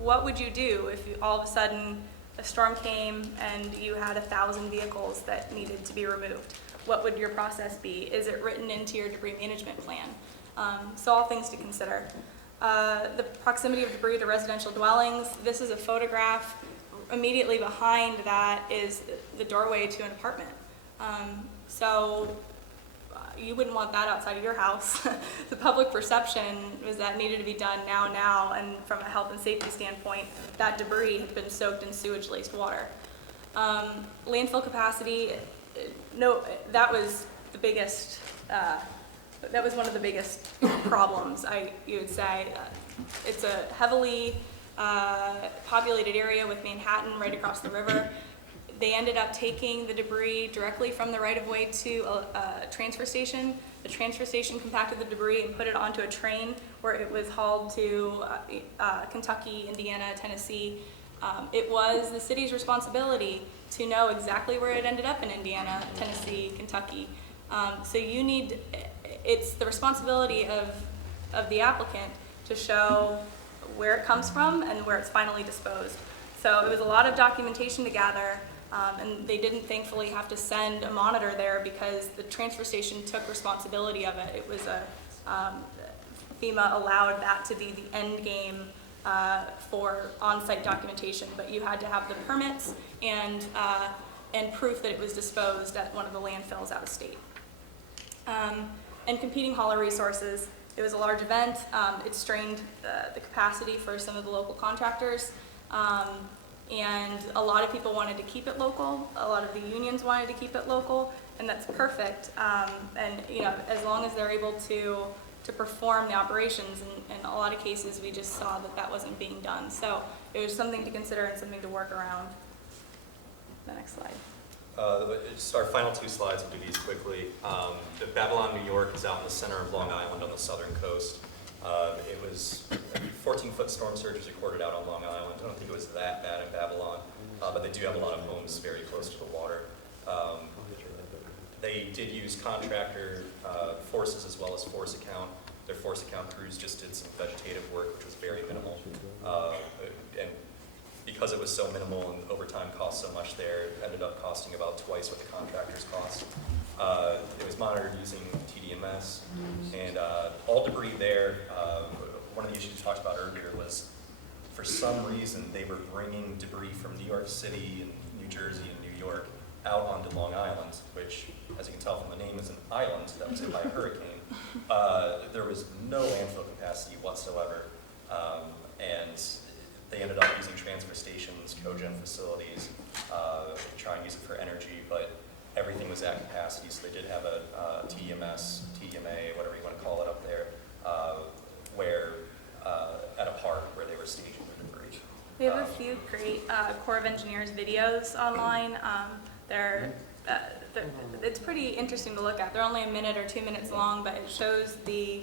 What would you do if all of a sudden a storm came and you had 1,000 vehicles that needed to be removed? What would your process be? Is it written into your debris management plan? So all things to consider. The proximity of debris to residential dwellings. This is a photograph. Immediately behind that is the doorway to an apartment. So you wouldn't want that outside of your house. The public perception was that needed to be done now, and from a health and safety standpoint, that debris had been soaked in sewage-laced water. Landfill capacity, no, that was the biggest, that was one of the biggest problems, you would say. It's a heavily populated area with Manhattan right across the river. They ended up taking the debris directly from the right-of-way to a transfer station. The transfer station compacted the debris and put it onto a train where it was hauled to Kentucky, Indiana, Tennessee. It was the city's responsibility to know exactly where it ended up in Indiana, Tennessee, Kentucky. So it's the responsibility of the applicant to show where it comes from and where it's finally disposed. So it was a lot of documentation to gather, and they didn't thankfully have to send a monitor there because the transfer station took responsibility of it. It was FEMA allowed that to be the end game for on-site documentation, but you had to have the permits and proof that it was disposed at one of the landfills out of state. And competing hauler resources. It was a large event. It strained the capacity for some of the local contractors. And a lot of people wanted to keep it local. A lot of the unions wanted to keep it local, and that's perfect. And as long as they're able to perform the operations, and in a lot of cases we just saw that wasn't being done. So it was something to consider and something to work around. The next slide. Just our final two slides, we'll do these quickly. The Babylon, New York is out in the center of Long Island on the southern coast. It was 14-foot storm surges recorded out on Long Island. I don't think it was that bad in Babylon, but they do have a lot of homes very close to the water. They did use contractor forces as well as force account. Their force account crews just did some vegetative work, which was very minimal. And because it was so minimal and overtime cost so much there, it ended up costing about twice what the contractors cost. It was monitored using TDMS, and all debris there, one of the issues we talked about earlier was, for some reason, they were bringing debris from New York City and New Jersey and New York out onto Long Island, which, as you can tell from the name, is an island that was hit by a hurricane. There was no landfill capacity whatsoever, and they ended up using transfer stations, cogen facilities, trying to use it for energy, but everything was at capacity, so they did have a TMS, TMA, whatever you want to call it up there, where at a park where they were staging the debris. We have a few great Corps of Engineers videos online. It's pretty interesting to look at. They're only a minute or 2 minutes long, but it shows the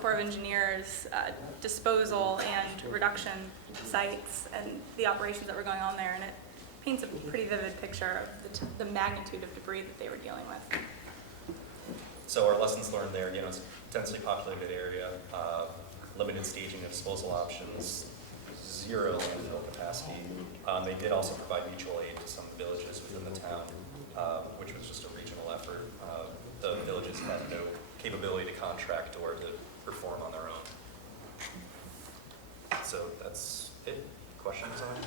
Corps of Engineers disposal and reduction sites and the operations that were going on there, and it paints a pretty vivid picture of the magnitude of debris that they were dealing with. So our lessons learned there, it's a densely populated area, limited staging and disposal options, zero landfill capacity. They did also provide mutual aid to some villages within the town, which was just a regional effort. The villages had no capability to contract or to perform on their own. So that's it. Questions on it?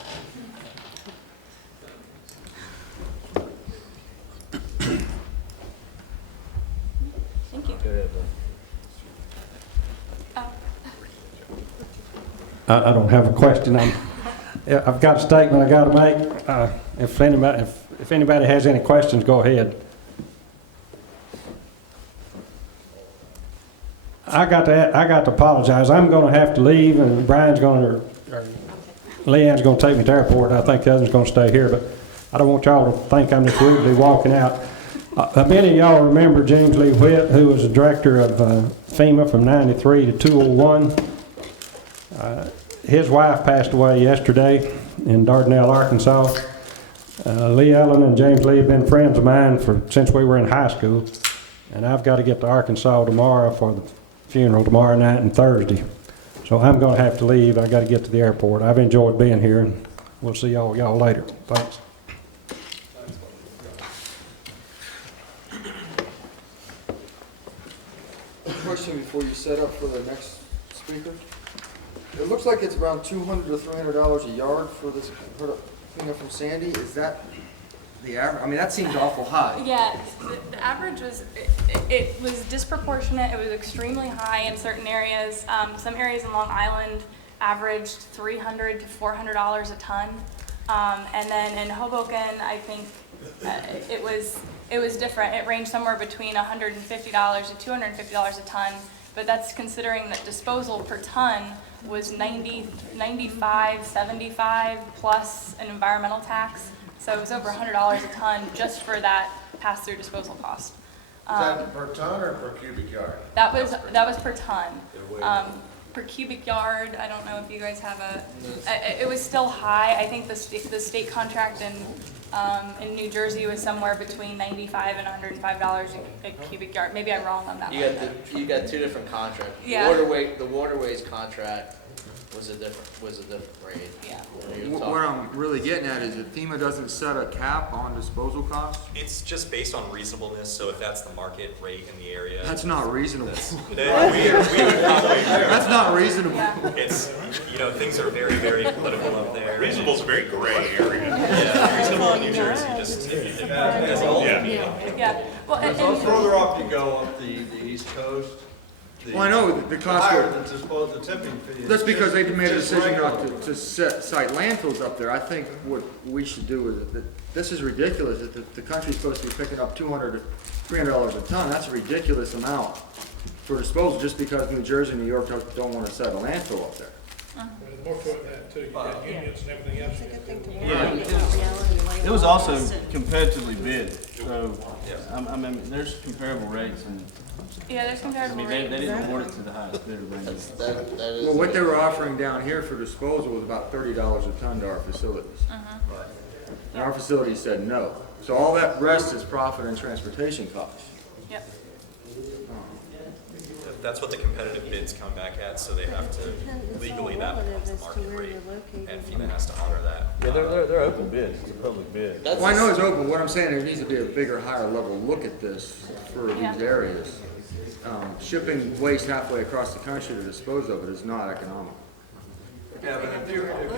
Thank you. I don't have a question. I've got a statement I got to make. If anybody has any questions, go ahead. I got to apologize. I'm going to have to leave, and Brian's going to, or Leanne's going to take me to the airport. I think the other's going to stay here, but I don't want y'all to think I'm just rudely walking out. Many of y'all remember James Lee Whitt, who was the director of FEMA from '93 to 2001. His wife passed away yesterday in Dardanelle, Arkansas. Lee Allen and James Lee have been friends of mine since we were in high school, and I've got to get to Arkansas tomorrow for the funeral tomorrow night and Thursday. So I'm going to have to leave. I got to get to the airport. I've enjoyed being here, and we'll see y'all later. Thanks. Question before you set up for the next speaker. It looks like it's around $200 to $300 a yard for this cleanup from Sandy. Is that the average? I mean, that seems awful high. Yeah, the average was, it was disproportionate. It was extremely high in certain areas. Some areas in Long Island averaged $300 to $400 a ton. And then in Hoboken, I think it was different. It ranged somewhere between $150 to $250 a ton, but that's considering that disposal per ton was 95, 75 plus an environmental tax. So it was over $100 a ton just for that pass-through disposal cost. Is that per ton or per cubic yard? That was per ton. Per cubic yard, I don't know if you guys have it was still high. I think the state contract in New Jersey was somewhere between $95 and $105 a cubic yard. Maybe I'm wrong on that one. You got two different contracts. Yeah. The waterways contract was a different rate. Yeah. What I'm really getting at is if FEMA doesn't set a cap on disposal costs, It's just based on reasonableness, so if that's the market rate in the area. that's not reasonable. we would probably, That's not reasonable. Yeah. it's, things are very, very political up there. Reasonable's a very gray area. Yeah, reasonable in New Jersey, just, as a whole. Yeah. Well, The further up you go up the east coast, Well, I know the the cost higher of, the tipping fee is. that's because they've made a Just decision not regular. to site landfills up there. I think what we should do is, that this is ridiculous, that the country's supposed to be picking up $200 to $300 a ton. That's a ridiculous amount for disposal, just because New Jersey and New York don't want to set a landfill up there. There's more to it than that too. You got unions and everything else. It was also competitively bid, so, I mean, there's comparable rates, and, yeah, there's I comparable mean, rates. they didn't award it to the highest bidder. That is. Well, what they were offering down here for disposal was about $30 a ton to our facilities. And our facility said no. So all that rest is profit and transportation costs. Yep. That's what the competitive bids come back at, so they have to, legally, that becomes the market rate, and FEMA has to honor that. Yeah, they're open bids, it's a public bid. Well, I know it's open. What I'm saying, there needs to be a bigger, higher level look at this for Yeah. these areas. Shipping waste halfway across the country to dispose of it is not economical. Yeah, but if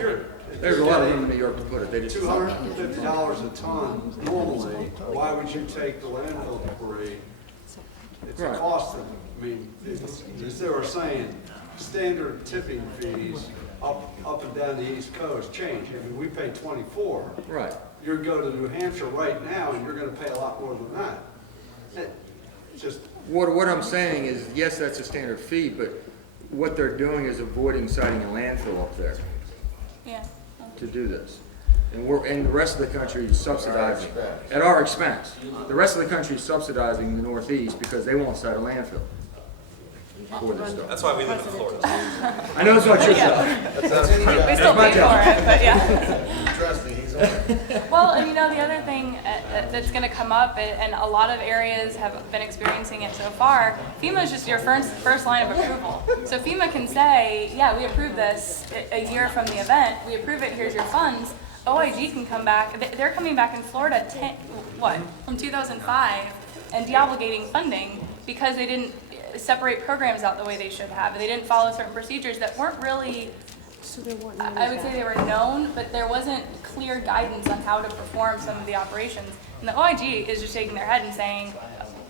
you're There's a lot of room in New York to put it. They just. $250 a ton normally, why would you take the landfill debris? It's a Right. cost of, I mean, as they were saying, standard tipping fees up and down the East Coast change. I mean, we pay 24. Right. You go to New Hampshire right now and you're gonna pay a lot more than that. It's just, What I'm saying is, yes, that's a standard fee, but what they're doing is avoiding siting a landfill up there Yeah. to do this. And the rest of the country is subsidizing, at our expense. The rest of the country is subsidizing the Northeast because they won't site a landfill for this stuff. That's why we live in Florida. I know it's not your stuff. We still my pay job. for it, but yeah. trust me, he's on it. Well, and the other thing that's going to come up, and a lot of areas have been experiencing it so far, FEMA is just your first line of approval. So FEMA can say, yeah, we approve this a year from the event, we approve it, here's your funds. OIG can come back, they're coming back in Florida, from 2005, and deobligating funding because they didn't separate programs out the way they should have. They didn't follow certain procedures that weren't really, I would say they were known, but there wasn't clear guidance on how to perform some of the operations. And the OIG is just shaking their head and saying,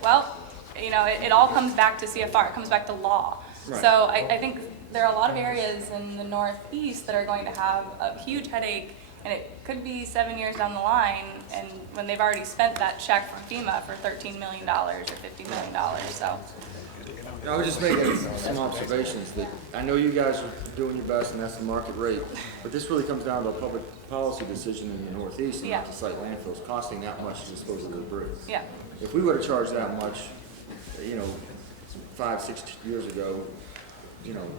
well, it all comes back to CFR, it comes back to law. Right. So I think there are a lot of areas in the Northeast that are going to have a huge headache, and it could be 7 years down the line, and when they've already spent that check from FEMA for $13 million or $50 million, so. I was just making some observations that, I know you guys are doing your best and that's the market rate, but this really comes down to a public policy decision in the Northeast Yeah. not to site landfills costing that much to dispose of the debris. Yeah. If we would have charged that much, 5, 6 years ago,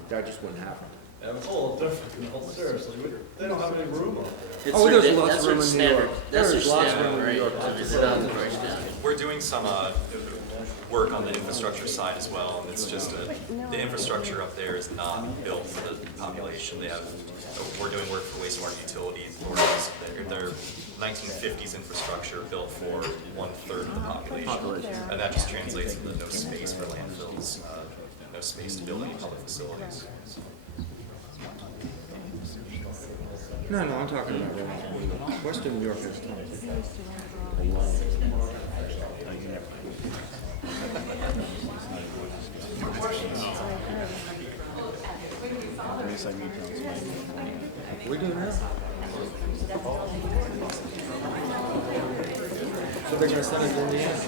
that just wouldn't happen. Yeah, it's a little different, no, seriously, they don't have any room up there. Oh, there's lots of room in New York. That's There's their lots of standard room in New rate. York. It's not the price down. We're doing some work on the infrastructure side as well, and it's just the infrastructure up there is not built for the population. We're doing work for wastewater utility in Florida. Their 1950s infrastructure built for 1/3 of the population, and that just translates into no space for landfills, no space to build any public facilities. No, I'm talking about Western New York has tons. We do now. So they're gonna send it to Indiana?